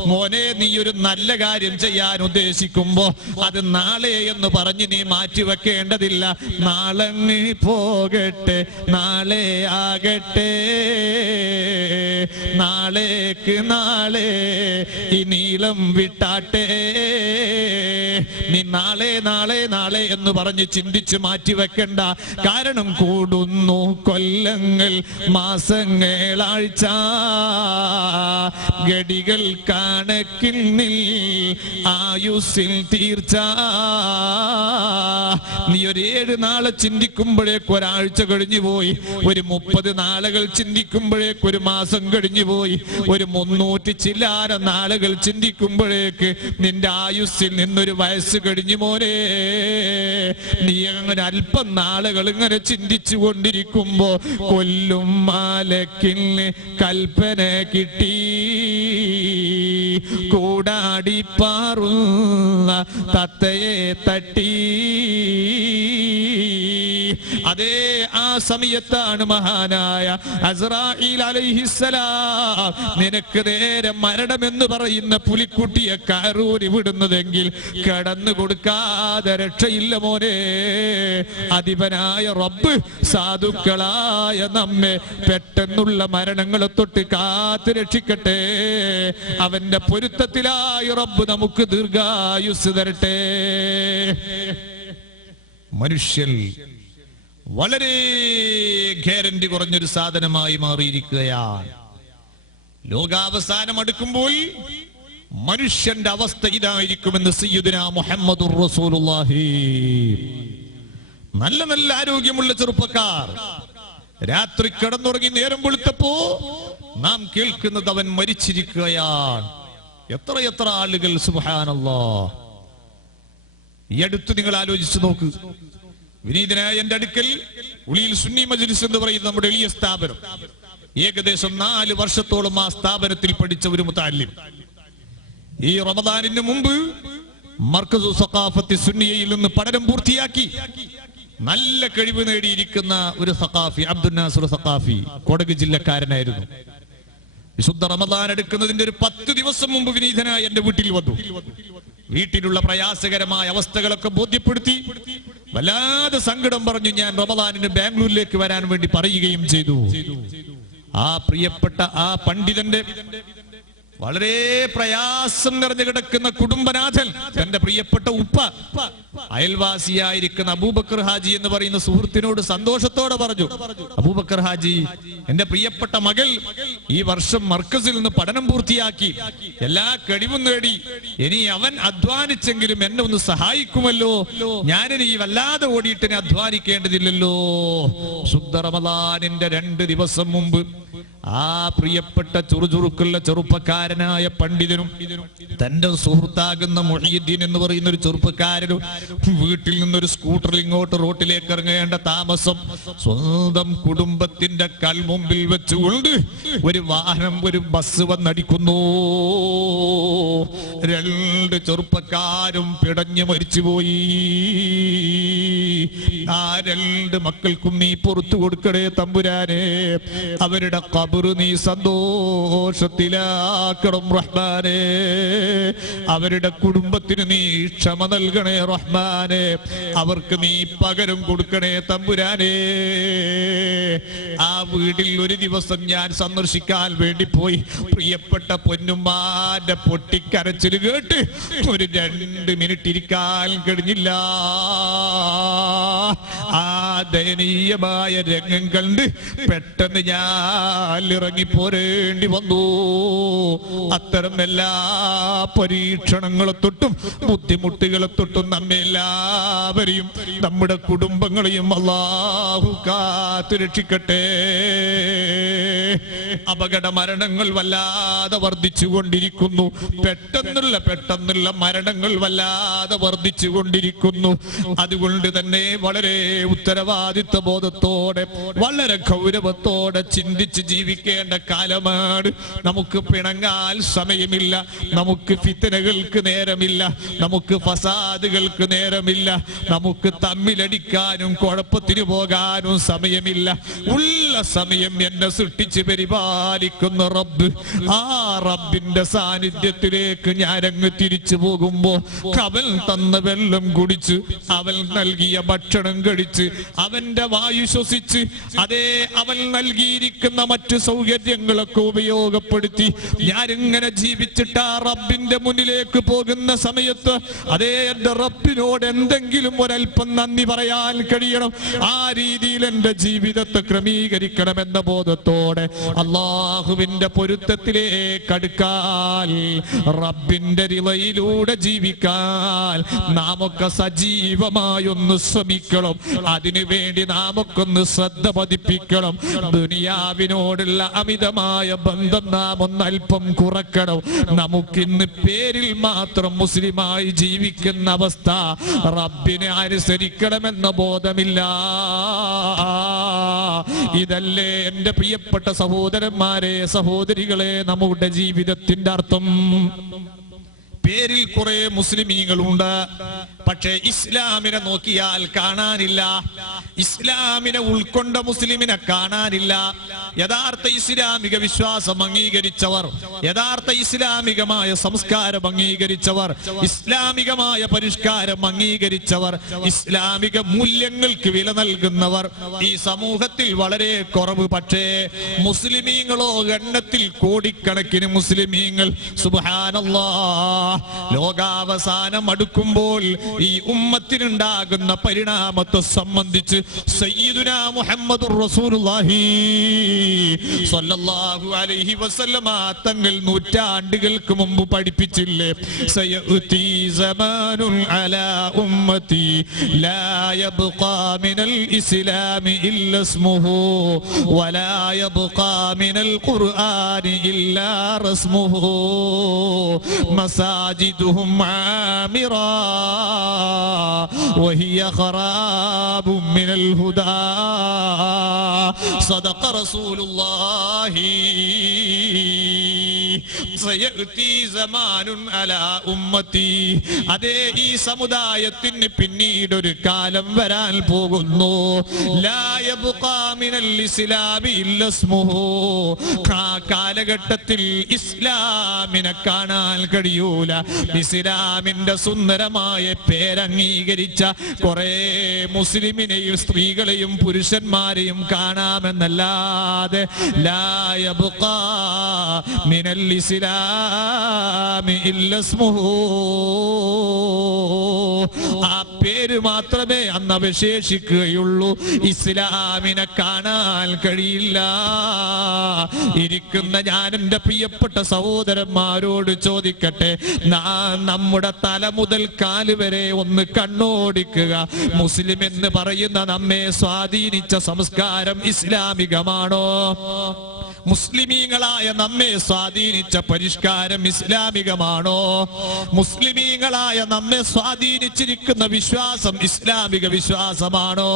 മോനെ, നീ ഒരു നല്ല കാര്യം ചെയ്യാൻ ഉദ്ദേശിക്കുമ്പോ അത് നാളെ എന്ന് പറഞ്ഞ് നീ മാറ്റിവെക്കേണ്ടതില്ല. നാളങ്ങ് പോകട്ടെ, നാളെ ആകട്ടെ, നാളേക്ക് നാളെ ഈ നീളം വിട്ടാട്ടെ. നീ നാളെ നാളെ നാളെ എന്ന് പറഞ്ഞ് ചിന്തിച്ച് മാറ്റിവെക്കണ്ട. കാരണം കൂടുന്നു കൊല്ലങ്ങൾ, മാസങ്ങൾ, ആഴ്ച, ഗടികൾ കണക്കിൽ നിൽ ആയുസ്സിൽ തീർച്ച. നീ ഒരു 7 നാളെ ചിന്തിക്കുമ്പോഴേക്ക് ഒരാഴ്ച കഴിഞ്ഞു പോയി, ഒരു 30 നാളുകൾ ചിന്തിക്കുമ്പോഴേക്ക് ഒരു മാസം കഴിഞ്ഞു പോയി, ഒരു 300 ചില്ലാന നാളുകൾ ചിന്തിക്കുമ്പോഴേക്ക് നിന്റെ ആയുസ്സിൽ നിന്നൊരു വയസ്സ് കഴിഞ്ഞു മോനെ. നീ അങ്ങനെ അല്പം നാളുകൾ ഇങ്ങനെ ചിന്തിച്ചു കൊണ്ടിരിക്കുമ്പോ കൊല്ലും മാലക്കിൽ കൽപ്പന കിട്ടി, കൂടാടി പാറുന്ന തത്തയെ തട്ടി. അതേ ആ സമയത്താണ് മഹാനായ അസ്റാഈൽ അലൈഹിസ്സലാം നിനക്ക് നേരെ മരണമെന്ന് പറയുന്ന പുലിക്കുട്ടിയെ കയറൂരി വിടുന്നതെങ്കിൽ കടന്നു കൊടുക്കാതെ രക്ഷയില്ല മോനെ. അധിപനായ റബ്ബ് സാധുക്കളായ നമ്മെ പെട്ടെന്നുള്ള മരണങ്ങളെ തൊട്ട് കാത്തു രക്ഷിക്കട്ടെ. അവന്റെ പൊരുത്തത്തിലായി റബ്ബ് നമുക്ക് ദീർഘായുസ് തരട്ടെ. മനുഷ്യൻ വളരെ ഗ്യാരണ്ടി കുറഞ്ഞൊരു സാധനമായി മാറിയിരിക്കുകയാണ്. ലോകാവസാനം അടുക്കുമ്പോൾ മനുഷ്യന്റെ അവസ്ഥ ഇതായിരിക്കുമെന്ന് സയ്യിദുനാ മുഹമ്മദുർ റസൂലുള്ളാഹി. നല്ല നല്ല ആരോഗ്യമുള്ള ചെറുപ്പക്കാർ രാത്രി കിടന്നുറങ്ങി നേരം വെളുത്തപ്പോ നാം കേൾക്കുന്നത് അവൻ മരിച്ചിരിക്കുകയാണ്. എത്ര ആളുകൾ സുബ്ഹാനല്ലാഹ്. ഈ അടുത്ത് നിങ്ങൾ ആലോചിച്ചു നോക്ക്. വിനീതനായ എന്റെ അടുക്കൽ ഉളിയിൽ സുന്നി മജ്ലിസ് എന്ന് പറയുന്ന നമ്മുടെ എളിയ സ്ഥാപനം, ഏകദേശം 4 വർഷത്തോളം ആ സ്ഥാപനത്തിൽ പഠിച്ച ഒരു മുതഅല്ലിം ഈ റമദാനിന് മുമ്പ് മർക്കസു സഖാഫത്തി സുന്നിയയിൽ നിന്ന് പഠനം പൂർത്തിയാക്കി നല്ല കഴിവ് നേടിയിരിക്കുന്ന ഒരു സഖാഫി, അബ്ദുൽ നാസർ സഖാഫി, കൊടക് ജില്ലക്കാരനായിരുന്നു. വിശുദ്ധ റമദാൻ എടുക്കുന്നതിന്റെ ഒരു 10 ദിവസം മുമ്പ് വിനീതനായ എന്റെ വീട്ടിൽ വന്നു. വീട്ടിലുള്ള പ്രയാസകരമായ അവസ്ഥകളൊക്കെ ബോധ്യപ്പെടുത്തി വല്ലാതെ സങ്കടം പറഞ്ഞു. ഞാൻ റമദാനിന് ബാംഗ്ലൂരിലേക്ക് വരാൻ വേണ്ടി പറയുകയും ചെയ്തു. ആ പ്രിയപ്പെട്ട ആ പണ്ഡിതന്റെ വളരെ പ്രയാസം നിറഞ്ഞു കിടക്കുന്ന കുടുംബനാഥൻ, തന്റെ പ്രിയപ്പെട്ട ഉപ്പ, അയൽവാസിയായിരിക്കുന്ന അബൂബക്കർ ഹാജി എന്ന് പറയുന്ന സുഹൃത്തിനോട് സന്തോഷത്തോടെ പറഞ്ഞു, അബൂബക്കർ ഹാജി, എന്റെ പ്രിയപ്പെട്ട മകൾ ഈ വർഷം മർക്കസിൽ നിന്ന് പഠനം പൂർത്തിയാക്കി, എല്ലാ കഴിവും നേടി. ഇനി അവൻ അധ്വാനിച്ചെങ്കിലും എന്നെ ഒന്ന് സഹായിക്കുമല്ലോ. ഞാനിനി വല്ലാതെ ഓടിയിട്ട് അധ്വാനിക്കേണ്ടതില്ലല്ലോ. ശുദ്ധ റമദാനിന്റെ 2 ദിവസം മുമ്പ് ആ പ്രിയപ്പെട്ട ചുറുചുറുക്കുള്ള ചെറുപ്പക്കാരനായ പണ്ഡിതനും തന്റെ സുഹൃത്താകുന്ന മുഹീദ്ദീൻ എന്ന് പറയുന്ന ഒരു ചെറുപ്പക്കാരനും വീട്ടിൽ നിന്നൊരു സ്കൂട്ടറിൽ ഇങ്ങോട്ട് റോട്ടിലേക്ക് ഇറങ്ങേണ്ട താമസം, സ്വന്തം കുടുംബത്തിന്റെ കൽമുമ്പിൽ വെച്ചുകൊണ്ട് ഒരു വാഹനം, ഒരു ബസ് വന്നടിക്കുന്നു. 2 ചെറുപ്പക്കാരും പിടഞ്ഞു മരിച്ചുപോയി. ആ 2 മക്കൾക്കും നീ പുറത്തു കൊടുക്കണേ തമ്പുരാനെ. അവരുടെ ഖബർ ഖബറ് നീ സന്തോഷത്തിലാക്കണം റഹ്മാനേ. അവരുടെ കുടുംബത്തിന് നീ ക്ഷമ നൽകണേ റഹ്മാനേ. അവർക്ക് നീ പകരം കൊടുക്കണേ തമ്പുരാനേ. ആ വീട്ടിൽ ഒരു ദിവസം ഞാൻ സന്ദർശിക്കാൻ വേണ്ടി പോയി. പ്രിയപ്പെട്ട പൊന്നുമ്മാന്റെ പൊട്ടിക്കരച്ചിൽ കേട്ട് ഒരു 2 മിനിറ്റ് ഇരിക്കാൻ കഴിഞ്ഞില്ല. ആ ദയനീയമായ രംഗം കണ്ട് പെട്ടെന്ന് ഞാൻ ഇറങ്ങിപ്പോരേണ്ടി വന്നു. അത്തരം എല്ലാ പരീക്ഷണങ്ങളെ തൊട്ടും ബുദ്ധിമുട്ടുകളെ തൊട്ടും നമ്മെ എല്ലാവരെയും നമ്മുടെ കുടുംബങ്ങളെയും അല്ലാഹു കാത്തു രക്ഷിക്കട്ടെ. അപകട മരണങ്ങൾ വല്ലാതെ വർദ്ധിച്ചുകൊണ്ടിരിക്കുന്നു. പെട്ടെന്നുള്ള മരണങ്ങൾ വല്ലാതെ വർദ്ധിച്ചുകൊണ്ടിരിക്കുന്നു. അതുകൊണ്ട് തന്നെ വളരെ ഉത്തരവാദിത്വ ബോധത്തോടെ വളരെ ഗൗരവത്തോടെ ചിന്തിച്ച് ജീവിക്കേണ്ട കാലമാണ്. നമുക്ക് പിണങ്ങാൻ സമയമില്ല, നമുക്ക് ഫിത്നകൾക്ക് നേരമില്ല, നമുക്ക് ഫസാദുകൾക്ക് നേരമില്ല, നമുക്ക് തമ്മിലടിക്കാനും കുഴപ്പത്തിന് പോകാനും സമയമില്ല. ഉള്ള സമയം എന്നെ സൃഷ്ടിച്ച് പരിപാലിക്കുന്ന റബ്ബ്, ആ റബ്ബിന്റെ സാന്നിധ്യത്തിലേക്ക് ഞാനങ്ങ് തിരിച്ചു പോകുമ്പോ അവൻ തന്ന വെള്ളം കുടിച്ച്, അവൻ നൽകിയ ഭക്ഷണം കഴിച്ച്, അവന്റെ വായു ശ്വസിച്ച്, അതേ അവൻ നൽകിയിരിക്കുന്ന മറ്റു സൗകര്യങ്ങളൊക്കെ ഉപയോഗപ്പെടുത്തി ഞാനിങ്ങനെ ജീവിച്ചിട്ട് ആ റബ്ബിന്റെ മുന്നിലേക്ക് പോകുന്ന സമയത്ത് അതേ എന്റെ റബ്ബിനോട് എന്തെങ്കിലും ഒരൽപ്പം നന്ദി പറയാൻ കഴിയണം. ആ രീതിയിൽ എന്റെ ജീവിതത്തെ ക്രമീകരിക്കണമെന്ന ബോധത്തോടെ അല്ലാഹുവിന്റെ പൊരുത്തത്തിലേക്ക് അടുക്കാൻ, റബ്ബിന്റെ റിളയിലൂടെ ജീവിക്കാൻ നാമൊക്കെ സജീവമായൊന്ന് ശ്രമിക്കണം. അതിനുവേണ്ടി നാമൊക്കൊന്ന് ശ്രദ്ധ പതിപ്പിക്കണം. ദുനിയാവിനോടുള്ള അമിതമായ ബന്ധം നാം ഒന്നൽപ്പം കുറക്കണം. നമുക്കിന്ന് പേരിൽ മാത്രം മുസ്ലിമായി ജീവിക്കുന്ന അവസ്ഥ, റബ്ബിനെ അനുസരിക്കണമെന്ന ബോധമില്ല. ഇതല്ലേ എന്റെ പ്രിയപ്പെട്ട സഹോദരന്മാരെ, സഹോദരികളെ, നമ്മുടെ ജീവിതത്തിന്റെ അർത്ഥം. പേരിൽ കുറെ മുസ്ലിമീങ്ങളുണ്ട്, പക്ഷേ ഇസ്ലാമിനെ നോക്കിയാൽ കാണാനില്ല. ഇസ്ലാമിനെ ഉൾക്കൊണ്ട മുസ്ലിമിനെ കാണാനില്ല. യഥാർത്ഥ ഇസ്ലാമിക വിശ്വാസം അംഗീകരിച്ചവർ, യഥാർത്ഥ ഇസ്ലാമികമായ സംസ്കാരം അംഗീകരിച്ചവർ, ഇസ്ലാമികമായ പരിഷ്കാരം അംഗീകരിച്ചവർ, ഇസ്ലാമിക മൂല്യങ്ങൾക്ക് വില നൽകുന്നവർ ഈ സമൂഹത്തിൽ വളരെ കുറവ്. പക്ഷേ മുസ്ലിമീങ്ങളോ എണ്ണത്തിൽ കോടിക്കണക്കിന് മുസ്ലിമീങ്ങൾ. സുബ്ഹാനല്ലാഹ്. ലോകാവസാനം അടുക്കുമ്പോൾ ഈ ഉമ്മത്തിനുണ്ടാകുന്ന പരിണാമത്തെ സംബന്ധിച്ച് സയ്യിദുനാ മുഹമ്മദുർ റസൂലുള്ളാഹി സ്വല്ലല്ലാഹു അലൈഹി വസല്ലമ തങ്ങൾ നൂറ്റാണ്ടുകൾക്ക് മുമ്പ് പഠിപ്പിച്ചില്ലേ? സയഅതി സമാനുൻ അലാ ഉമ്മതി ലാ യബ്ഖാ മിനൽ ഇസ്ലാമി ഇല്ലാ ഇസ്മുഹു വലാ യബ്ഖാ മിനൽ ഖുർആനി ഇല്ലാ റസ്മുഹു മസാജിദുഹും ആമിറാ വഹിയ ഖറാബു മിനൽ ഹുദാ സദഖ റസൂലുള്ളാഹി. സയഅതി സമാനുൻ അലാ ഉമ്മതി. അതേ ഈ സമുദായത്തിന് പിന്നീട് ഒരു കാലം വരാൻ പോകുന്നു. ലാ യബ്ഖാ മിനൽ ഇസ്ലാമി ഇല്ലാ ഇസ്മുഹു. ആ കാലഘട്ടത്തിൽ ഇസ്ലാമിനെ കാണാൻ കഴിയൂല. ഇസ്ലാമിന്റെ സുന്ദരമായ പേരംഗീകരിച്ച കുറെ മുസ്ലിമിനെയും സ്ത്രീകളെയും പുരുഷന്മാരെയും കാണാമെന്നല്ലാതെ ലാ യബ്ഖാ മിനൽ ഇസ്ലാമി ഇല്ലാ ഇസ്മുഹു. ആ പേര് മാത്രമേ അന്ന് അവശേഷിക്കുകയുള്ളൂ. ഇസ്ലാമിനെ കാണാൻ കഴിയില്ല. ഇരിക്കുന്ന ഞാൻ എന്റെ പ്രിയപ്പെട്ട സഹോദരന്മാരോട് ചോദിക്കട്ടെ, നമ്മുടെ തല മുതൽ കാല് വരെ ഒന്ന് കണ്ണോടിക്കുക. മുസ്ലിം എന്ന് പറയുന്ന നമ്മെ സ്വാധീനിച്ച സംസ്കാരം ഇസ്ലാമികമാണോ? മുസ്ലിമീങ്ങളായ നമ്മെ സ്വാധീനിച്ച പരിഷ്കാരം ഇസ്ലാമികമാണോ? മുസ്ലിമീങ്ങളായ നമ്മെ സ്വാധീനിച്ചിരിക്കുന്ന വിശ്വാസം ഇസ്ലാമിക വിശ്വാസമാണോ?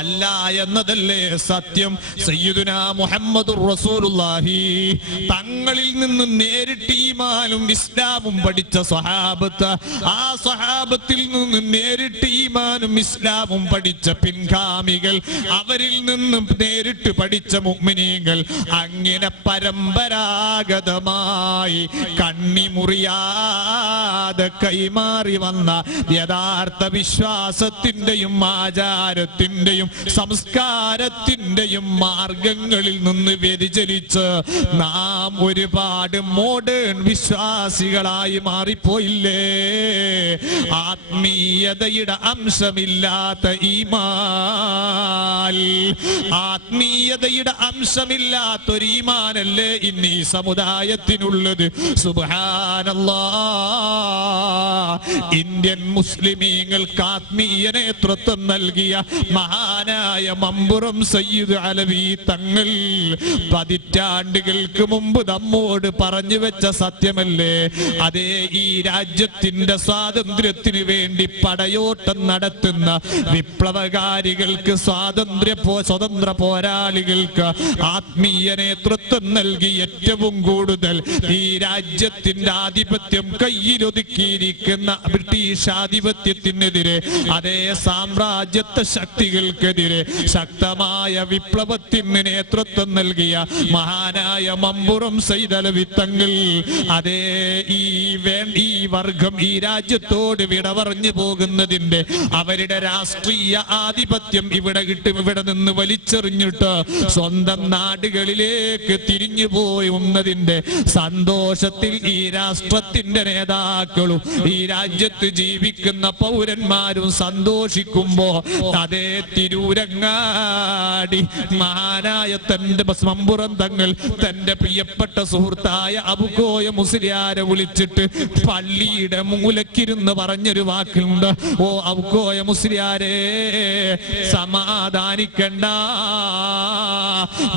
അല്ല എന്നതല്ലേ സത്യം. സയ്യിദുനാ മുഹമ്മദുർ റസൂലുള്ളാഹി തങ്ങളിൽ നിന്ന് നേരിട്ട് ഈമാനും ഇസ്ലാമും പഠിച്ച സ്വഹാബത്ത്, ആ സ്വഹാബത്തിൽ നിന്ന് നേരിട്ട് ഈമാനും ഇസ്ലാമും പഠിച്ച പിൻഗാമികൾ, അവരിൽ നിന്നും നേരിട്ട് പഠിച്ച മുഅ്മിനീങ്ങൾ, അങ്ങനെ പരമ്പരാഗതമായി കണ്ണിമുറിയാതെ കൈമാറി വന്ന യഥാർത്ഥ വിശ്വാസത്തിന്റെയും ആചാരത്തിന്റെയും സംസ്കാരത്തിന്റെയും മാർഗങ്ങളിൽ നിന്ന് വ്യതിചലിച്ച് നാം ഒരുപാട് മോഡേൺ വിശ്വാസികളായി മാറിപ്പോയില്ലേ? ആത്മീയതയുടെ അംശമില്ലാത്ത ഈമാൻ, ആത്മീയതയുടെ അംശമില്ലാത്തൊരു ഈമാനല്ലേ ഇന്ന് ഈ സമുദായത്തിനുള്ളത്? സുബ്ഹാനല്ലാഹ്. ഇന്ത്യൻ മുസ്ലിമീങ്ങൾക്ക് ആത്മീയ നേതൃത്വം നൽകിയ മഹാനായ മമ്പുറം സയ്യിദ് അലവി തങ്ങൾ പതിറ്റാണ്ടുകൾക്ക് മുമ്പ് നമ്മോട് പറഞ്ഞു വെച്ച സത്യമല്ലേ? അതേ, ഈ രാജ്യത്തിന്റെ സ്വാതന്ത്ര്യത്തിന് വേണ്ടി പടയോട്ടം നടത്തുന്ന വിപ്ലവകാരികൾക്ക്, സ്വതന്ത്ര പോരാളികൾക്ക് ആത്മീയ നേതൃത്വം നൽകി ഏറ്റവും കൂടുതൽ ഈ രാജ്യത്തിന്റെ ആധിപത്യം കയ്യിലൊതുക്കിയിരിക്കുന്ന ബ്രിട്ടീഷ് ആധിപത്യത്തിനെതിരെ, അതേ സാമ്രാജ്യത്വ ശക്തികൾക്കെതിരെ ശക്തമായ വിപ്ലവത്തിന് നേതൃത്വം നൽകിയ മഹാനായ മമ്പുറം സയ്യിദ് അലവി തങ്ങൾ, അതേ ഈ വർഗം ഈ രാജ്യത്തോട് വിട പറഞ്ഞു പോകുന്നതിന്റെ, അവരുടെ രാഷ്ട്രീയ ആധിപത്യം ഇവിടെ നിന്ന് വലിച്ചെറിഞ്ഞിട്ട് സ്വന്തം നാടുകളിലേക്ക് തിരിഞ്ഞു പോയുന്നതിന്റെ സന്തോഷത്തിൽ ഈ രാഷ്ട്രത്തിന്റെ നേതാക്കളും ഈ രാജ്യത്ത് ജീവിക്കുന്ന പൗരന്മാരും സന്തോഷിക്കുമ്പോ, അതേ തിരൂരങ്ങാടി മഹാനായ തന്റെ മമ്പുറം തങ്ങൾ തന്റെ പ്രിയപ്പെട്ട സുഹൃത്തായ അബുക്കോയ മുസ്ലിയാരെ വിളിച്ചിട്ട് പള്ളിയുടെ മൂലക്കിരുന്ന് പറഞ്ഞൊരു വാക്കുണ്ട്: ഓ അബുക്കോയ മുസ്ലിയാരെ, സമാധാനിക്കണ്ട.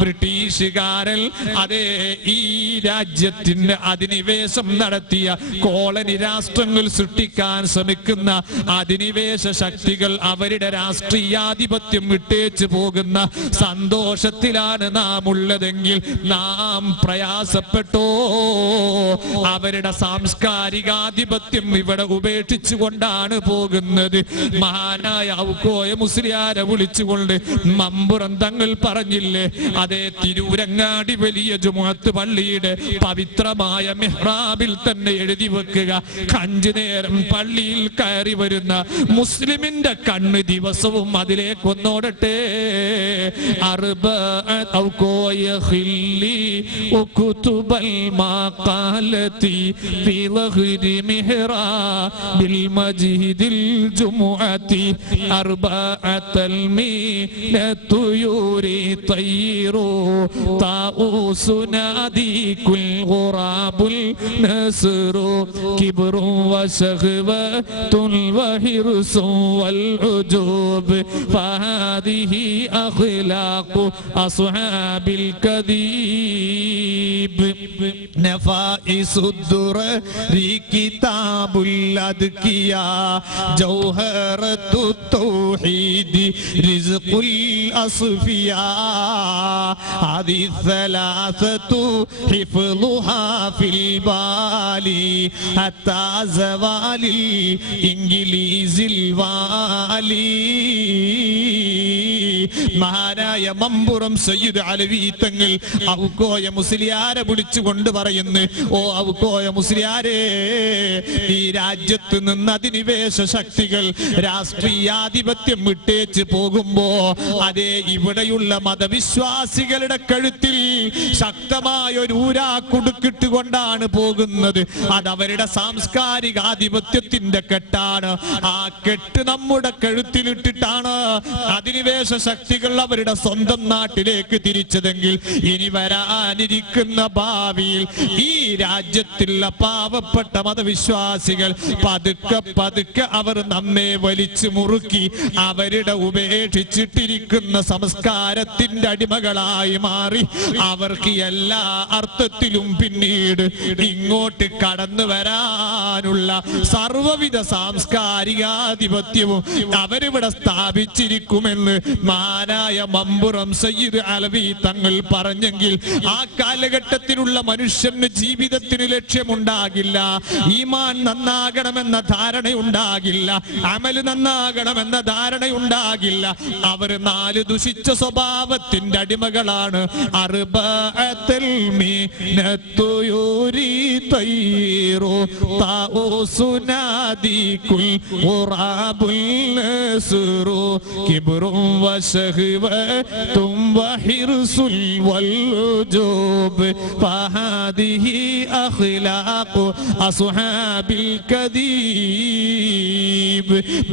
ബ്രിട്ടീഷുകാരൻ അതേ ഈ രാജ്യത്തിന് അധിനിവേശം നടത്തിയ കോളനി രാഷ്ട്രങ്ങൾ സൃഷ്ടിക്കാൻ ശ്രമിക്കുന്ന അധിനിവേശ ശക്തികൾ അവരുടെ രാഷ്ട്രീയാധിപത്യം വിട്ടേച്ചു പോകുന്ന സന്തോഷത്തിലാണ് നാം ഉള്ളതെങ്കിൽ നാം പ്രയാസപ്പെട്ടോ? അവരുടെ സാംസ്കാരികാധിപത്യം ഇവിടെ ഉപേക്ഷിച്ചുകൊണ്ടാണ് പോകുന്നത്. മഹാനായ ഔക്കോയ മുസ്ലിയാരെ വിളിച്ചുകൊണ്ട് മമ്പുറം തങ്ങൾ പറഞ്ഞില്ലേ, അതേ തിരൂരങ്ങാടി വലിയ ജുമുഅത്ത് പള്ളിയുടെ പവിത്രമായ മെഹ്റാബിൽ തന്നെ എഴുതി വെക്കുക: 5 നേരം പള്ളിയിൽ കയറി വരുന്ന മുസ്ലിമിന്റെ കണ്ണ് ദിവസവും അതിലേക്കൊന്നോടട്ടെ. في ظهر محراب المسجد الجمعة 4 من الطيور طير طاووس ناديك الغراب النسر كبر وشغبة وحرص والعجوب فهذه أخلاق أصحاب الكذيب. نفائس الدر كتاب الأذكياء جوهرة التوحيد رزق الأصفياء هذه الثلاثة حفظها في البال حتى زوال الإنجليز الوالي. മഹാനായ മമ്പുറം സയ്യിദ് അലവി തങ്ങൾ ഔക്കോയ മുസ്ലിയാരെ വിളിച്ചുകൊണ്ട് പറയുന്നു: ഓ ഔക്കോയ മുസ്ലിയാരെ, ഈ രാജ്യത്ത് നിന്ന് അധിനിവേശ ശക്തികൾ രാഷ്ട്രീയാധിപത്യം വിട്ടേച്ച് പോകുമ്പോ, അതേ ഇവിടെയുള്ള മതവിശ്വാസികളുടെ കഴുത്തിൽ ശക്തമായ ഒരു ഊരാക്കുടുക്കിട്ടുകൊണ്ടാണ് പോകുന്നത്. അതവരുടെ സാംസ്കാരിക ആധിപത്യത്തിന്റെ കെട്ടാണ്. ആ കെട്ട് നമ്മുടെ കഴുത്തിലിട്ടിട്ടാണ് അധിനിവേശ ശക്തികൾ അവരുടെ സ്വന്തം നാട്ടിലേക്ക് തിരിച്ചതെങ്കിൽ ഇനി വരാനിരിക്കുന്ന ഭാവിയിൽ ഈ രാജ്യത്തുള്ള പാവപ്പെട്ട മതവിശ്വാസികൾ പതുക്കെ അവർ നമ്മെ വലിച്ചു മുറുക്കി അവരുടെ ഉപേക്ഷിച്ചിട്ടിരിക്കുന്ന സംസ്കാരത്തിന്റെ അടിമകളായി മാറി അവർക്ക് എല്ലാ അർത്ഥത്തിലും പിന്നീട് ഇങ്ങോട്ട് കടന്നു വരാനുള്ള സർവവിധ സാംസ്കാരികാധിപത്യവും അവരിവിടെ സ്ഥാപിച്ചിരിക്കുമെന്ന് മഹാനായ മമ്പുറം സയ്യിദ് അലവി തങ്ങൾ പറഞ്ഞെങ്കിൽ ആ കാലഘട്ടത്തിലുള്ള മനുഷ്യന് ജീവിതത്തിന് ലക്ഷ്യമുണ്ടാകില്ല, ഈമാൻ നന്നാകണമെന്ന ധാരണയുണ്ടാകില്ല, അമല് നന്നാകണമെന്ന ധാരണയുണ്ടാകില്ല. അവർ 4 ദുഷിച്ച സ്വഭാവത്തിന്റെ അടിമകളാണ്. അർബഅത്തുൽ മിനത്തു യുരിതൈറു താഉസുനാദികുൽ ഖുറാബുൽ നസ്റു കിബ്റും വശഹവതും വഹിർസുൽ വൽജൂബ് ഫഹാദിഹി അഖ്ലാഖു അസ്ഹാബിൽ കദീബ്.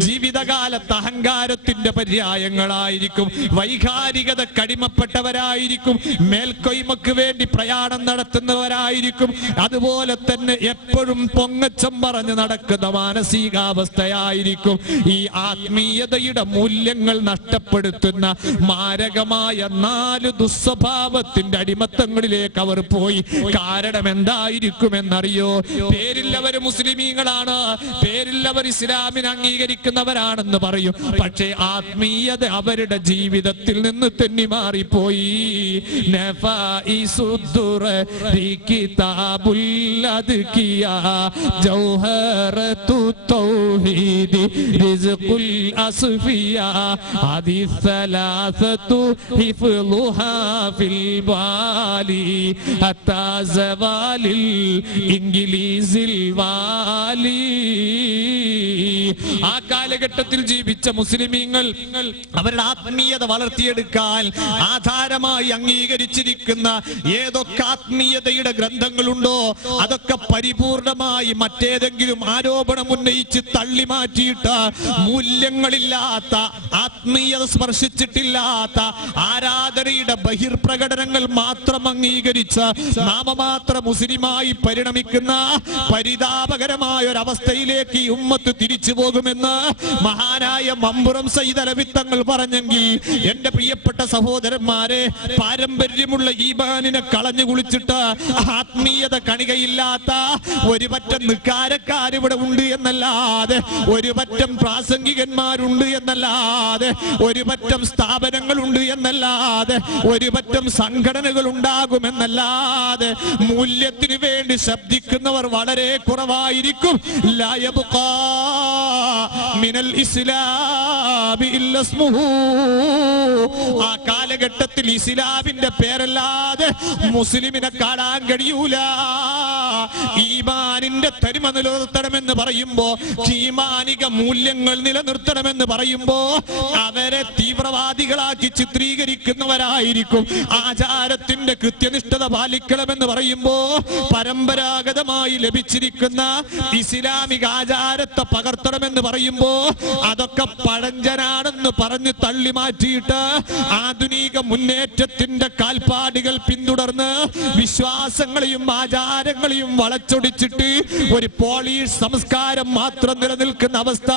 ജീവിതകാലത്ത് അഹങ്കാരത്തിന്റെ പര്യായങ്ങളായിരിക്കും, വൈകാരികത കടിമപ്പെട്ടവരായിരിക്കും, മേൽക്കൊയ്മക്ക് വേണ്ടി പ്രയാണം നടത്തുന്നവരായിരിക്കും, അതുപോലെ തന്നെ എപ്പോഴും പൊങ്ങച്ചം പറഞ്ഞ് നടക്കുന്ന മാനസികാവസ്ഥയായിരിക്കും. ഈ ആത്മീയതയുടെ മൂല്യങ്ങൾ നഷ്ടപ്പെടുത്തുന്ന മാരകമായ 4 ദുസ്വഭാവത്തിന്റെ അടിമത്തങ്ങളിലേക്ക് അവർ പോയി. കാരണം എന്തായിരിക്കുമെന്നറിയോ? പേരിൽ അവർ മുസ്ലിമീങ്ങളാണ്, പേരിൽ അവർ ഇസ്ലാമിനെ അംഗീകരിക്കുന്നവരാണെന്ന് പറയും, പക്ഷേ ആത്മീയത അവരുടെ ജീവിതത്തിൽ നിന്ന് തെന്നി മാറിപ്പോയി. ആ കാലഘട്ടത്തിൽ ജീവിച്ച മുസ്ലിമീങ്ങൾ അവരുടെ ആത്മീയത വളർത്തിയെടുക്കാൻ ആധാരമായി അംഗീകരിച്ചിരിക്കുന്ന ഏതൊക്കെ ആത്മീയതയുടെ ഗ്രന്ഥങ്ങളുണ്ടോ അതൊക്കെ പരിപൂർണമായി മറ്റേതെങ്കിലും ആരോപണം ഉന്നയിച്ച് തള്ളി മാറ്റിയിട്ട് മൂല്യങ്ങളില്ലാത്ത, ആത്മീയത സ്പർശിച്ചിട്ടില്ലാത്ത ആരാധനയുടെ ബഹിർപ്രകടനങ്ങൾ മാത്രം അംഗീകരിച്ച് നാമമാത്ര മുസ്ലിമായി പരിണമിക്കുന്ന പരിതാപകരമായ ഒരവസ്ഥയിലേക്ക് ഈ ഉമ്മത്ത് തിരിച്ചു പോകുമെന്ന് മഹാനായ മമ്പുറം സയ്യിദ് അലവി തങ്ങൾ പറഞ്ഞെങ്കിൽ, എന്റെ പ്രിയപ്പെട്ട സഹോദരന്മാരെ, പാരമ്പര്യമുള്ള ഈമാനിനെ കളഞ്ഞു കുളിച്ചിട്ട് ആത്മീയത കണികയില്ലാത്ത ഒരു പറ്റം നിക്കാരക്കാരിവിടെ ഉണ്ട് എന്നല്ലാതെ, ഒരു പറ്റം പ്രാസംഗികന്മാരുണ്ട് എന്നല്ലാതെ, ഒരു പറ്റം സ്ഥാപനങ്ങളുണ്ട് എന്നല്ലാതെ, ഒരു പറ്റം സംഘടനകൾ ഉണ്ടാകുമെന്നല്ലാതെ മൂല്യത്തിന് വേണ്ടി ശബ്ദിക്കുന്നവർ വളരെ കുറവായിരിക്കും. ലാ യബ്ഖാ മിനൽ ഇസ്ലാമി ഇല്ലാ ഇസ്മുഹു. ആ കാലഘട്ടത്തിൽ ഇസ്ലാമിന്റെ പേരല്ലാതെ മുസ്ലിമിനെ കാണാൻ കഴിയൂല. ഈമാനിന്റെ തനിമ നിലനിർത്തണമെന്ന് പറയുമ്പോ, ഈമാനിക മൂല്യങ്ങൾ നിലനിർത്തണമെന്ന് പറയുമ്പോ അവരെ തീവ്രവാദികളാക്കി ചിത്രീകരിക്കുന്നവരായിരിക്കും. ആചാരത്തിന്റെ കൃത്യനിഷ്ഠത പാലിക്കണമെന്ന് പറയുമ്പോ പരമ്പരാഗതമായി ലഭിച്ചിരിക്കുന്ന ഇസ്ലാമിക ആചാരത്തെ പകർത്തണമെന്ന് പറയുമ്പോ അതൊക്കെ പഴഞ്ചനാണെന്ന് പറഞ്ഞ് തള്ളി മാറ്റിയിട്ട് ആധുനിക മുന്നേറ്റത്തിന്റെ കാൽപ്പാടുകൾ പിന്തുടർന്ന് വിശ്വാസങ്ങളെയും ആചാരങ്ങളെയും വളച്ചൊടിച്ചിട്ട് ഒരു പോളിഷ് സംസ്കാരം മാത്രം നിലനിൽക്കുന്ന അവസ്ഥ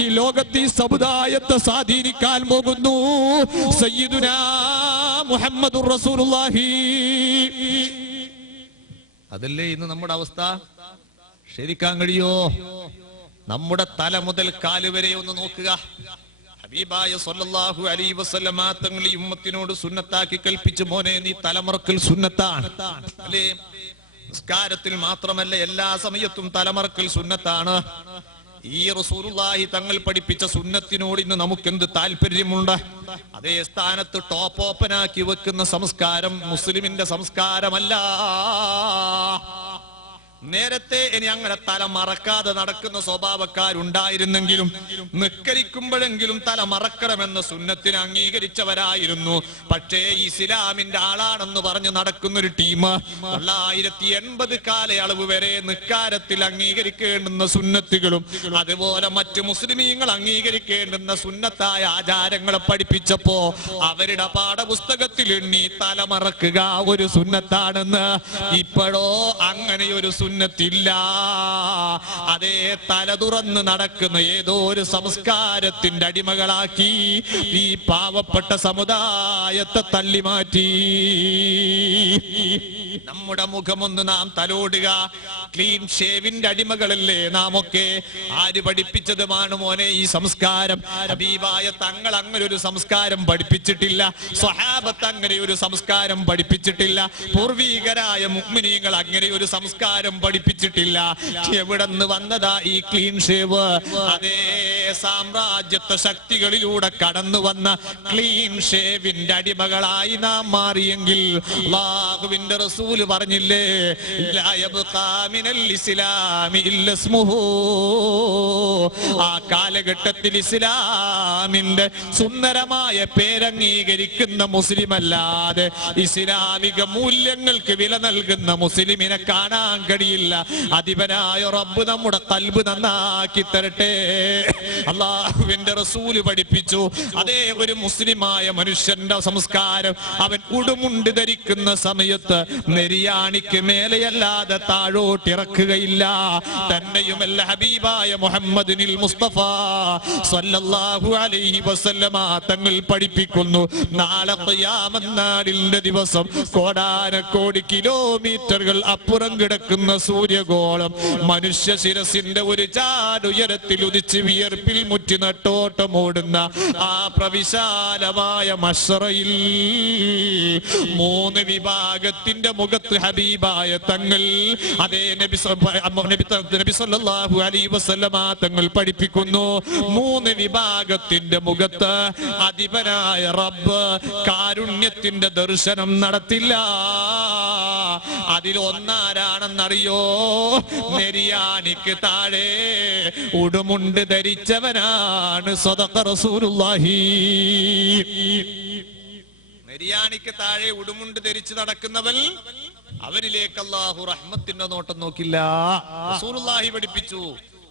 ഈ ലോകത്ത് ഈ സമുദായത്തെ സ്വാധീനിക്കാൻ പോകുന്നു. സയ്യിദുനാ മുഹമ്മദുർ റസൂലുള്ളാഹി. അതല്ലേ ഇന്ന് നമ്മുടെ അവസ്ഥ? ശരിക്കാൻ കഴിയോ? നമ്മുടെ തല മുതൽ കാല് വരെ ഒന്ന് നോക്കുക. ഹബീബായ സല്ലല്ലാഹു അലൈഹി വസല്ലമ തങ്ങൾ ഈ ഉമ്മത്തിനോട് സുന്നത്താക്കി കൽപ്പിച്ചു, മോനെ നീ തലമറക്കൽ സുന്നത്താണ് അല്ലേ? നിസ്കാരത്തിൽ മാത്രമല്ല, എല്ലാ സമയത്തും തലമറക്കൽ സുന്നത്താണ്. ഈ റസൂലുള്ളാഹി തങ്ങൾ പഠിപ്പിച്ച സുന്നത്തിനോട് ഇന്ന് നമുക്കെന്ത് താല്പര്യമുണ്ട്? അതേ സ്ഥാനത്ത് ടോപ്പ് ഓപ്പനാക്കി വെക്കുന്ന സംസ്കാരം മുസ്ലിമിന്റെ സംസ്കാരമല്ല. നേരത്തെ ഇനി അങ്ങനെ തല മറക്കാതെ നടക്കുന്ന സ്വഭാവക്കാരുണ്ടായിരുന്നെങ്കിലും നിക്കരിക്കുമ്പോഴെങ്കിലും തല മറക്കണമെന്ന സുന്നത്തിനെ അംഗീകരിച്ചവരായിരുന്നു. പക്ഷേ ഇസ്ലാമിന്റെ ആളാണെന്ന് പറഞ്ഞ് നടക്കുന്ന ഒരു ടീം 980 കാലയളവ് വരെ നിക്കാരത്തിൽ അംഗീകരിക്കേണ്ടുന്ന സുന്നത്തുകളും അതുപോലെ മറ്റു മുസ്ലിമീങ്ങൾ അംഗീകരിക്കേണ്ടുന്ന സുന്നത്തായ ആചാരങ്ങളെ പഠിപ്പിച്ചപ്പോ അവരുടെ പാഠപുസ്തകത്തിൽ എണ്ണി തലമറക്കുക ഒരു സുന്നത്താണെന്ന്. ഇപ്പോഴോ അങ്ങനെയൊരു സുന്നത്തില്ല. അതേ തല തുറന്ന് നടക്കുന്ന ഏതോ ഒരു സംസ്കാരത്തിന്റെ അടിമകളാക്കി ഈ പാവപ്പെട്ട സമുദായത്തെ തള്ളിമാറ്റി. നമ്മുടെ മുഖമൊന്ന് നാം തലോടുക. ക്ലീൻ ഷേവിന്റെ അടിമകളല്ലേ നാം ഒക്കെ? ആര് പഠിപ്പിച്ചതുമാണ് മോനെ ഈ സംസ്കാരം? ഹബീബായ തങ്ങൾ അങ്ങനെ ഒരു സംസ്കാരം പഠിപ്പിച്ചിട്ടില്ല. സ്വഹാബത്ത് അങ്ങനെ ഒരു സംസ്കാരം പഠിപ്പിച്ചിട്ടില്ല. പൂർവീകരായ മുഅ്മിനീങ്ങൾ അങ്ങനെ ഒരു സംസ്കാരം പഠിപ്പിച്ചിട്ടില്ല. എവിടെന്ന് വന്നതാ ഈ ക്ലീൻ ഷേവ്? അതേ സാമ്രാജ്യത്വ ശക്തികളിലൂടെ കടന്നു വന്ന ക്ലീൻ ഷേവിന്റെ അടിമകളായി നാം മാറിയെങ്കിൽ അല്ലാഹുവിന്റെ റസൂൽ പറഞ്ഞില്ലേ, ലാ യബ്ഖാ മിനൽ ഇസ്ലാമി ഇല്ലാ ഇസ്മുഹു. ആ കാലഘട്ടത്തിൽ ഇസ്ലാമിന്റെ സുന്ദരമായ പേരംഗീകരിക്കുന്ന മുസ്ലിം അല്ലാതെ ഇസ്ലാമിക മൂല്യങ്ങൾക്ക് വില നൽകുന്ന മുസ്ലിമിനെ കാണാൻ കഴിയില്ല. അധിപനായ റബ്ബ് നമ്മുടെ ഖൽബ് നന്നാക്കി തരട്ടെ. അല്ലാഹുവിന്റെ റസൂല് പഠിപ്പിച്ചു, അതേ ഒരു മുസ്ലിമായ മനുഷ്യന്റെ സംസ്കാരം അവൻ ഉടുമുണ്ട് ധരിക്കുന്ന സമയത്ത് നെരിയാണിക്ക് മേലെയല്ലാതെ താഴോട്ടിറക്കുകയില്ല. തന്നെയുമല്ല ഹബീബായ മുഹമ്മദിനിൽ മുസ്തഫ സല്ലല്ലാഹു അലൈഹി വസല്ലമ തങ്ങൾ പഠിപ്പിക്കുന്നു, നാളെ ഖിയാമത്ത് നാളിന്റെ ദിവസം കോടാനക്കോടി കിലോമീറ്ററുകൾ അപ്പുറം കിടക്കുന്ന സൂര്യഗോളം മനുഷ്യ ശിരസിന്റെ ഒരു ചാടുയരത്തിൽ ഉദിച്ച് വിയർപ്പിൽ മുറ്റി നട്ടോട്ടമോടുന്ന ആ പ്രവിശാലമായ മശ്റയിൽ 3 വിഭാഗത്തിന്റെ മുഖത്ത് ഹബീബായ തങ്ങൾ, അതേ നബി സല്ലല്ലാഹു അലൈഹി വസല്ലമ തങ്ങൾ പഠിപ്പിക്കുന്നു, 3 വിഭാഗത്തിന്റെ മുഖത്ത് അധിപനായ റബ്ബ് കാരുണ്യത്തിന്റെ ദർശനം നടത്തില്ല. അതിലൊന്നാരാണെന്നറിയോ? നെരിയാണിക്ക് താഴെ ഉടുമുണ്ട് ധരിച്ചവനാണ്. സദഖ റസൂലുള്ളാഹി. നെരിയാണിക്ക് താഴെ ഉടുമുണ്ട് ധരിച്ച് നടക്കുന്നവൻ, അവനിലേക്ക് അല്ലാഹു റഹ്മത്തിന്റെ നോട്ടം നോക്കില്ല. റസൂലുള്ളാഹി പഠിപ്പിച്ചു.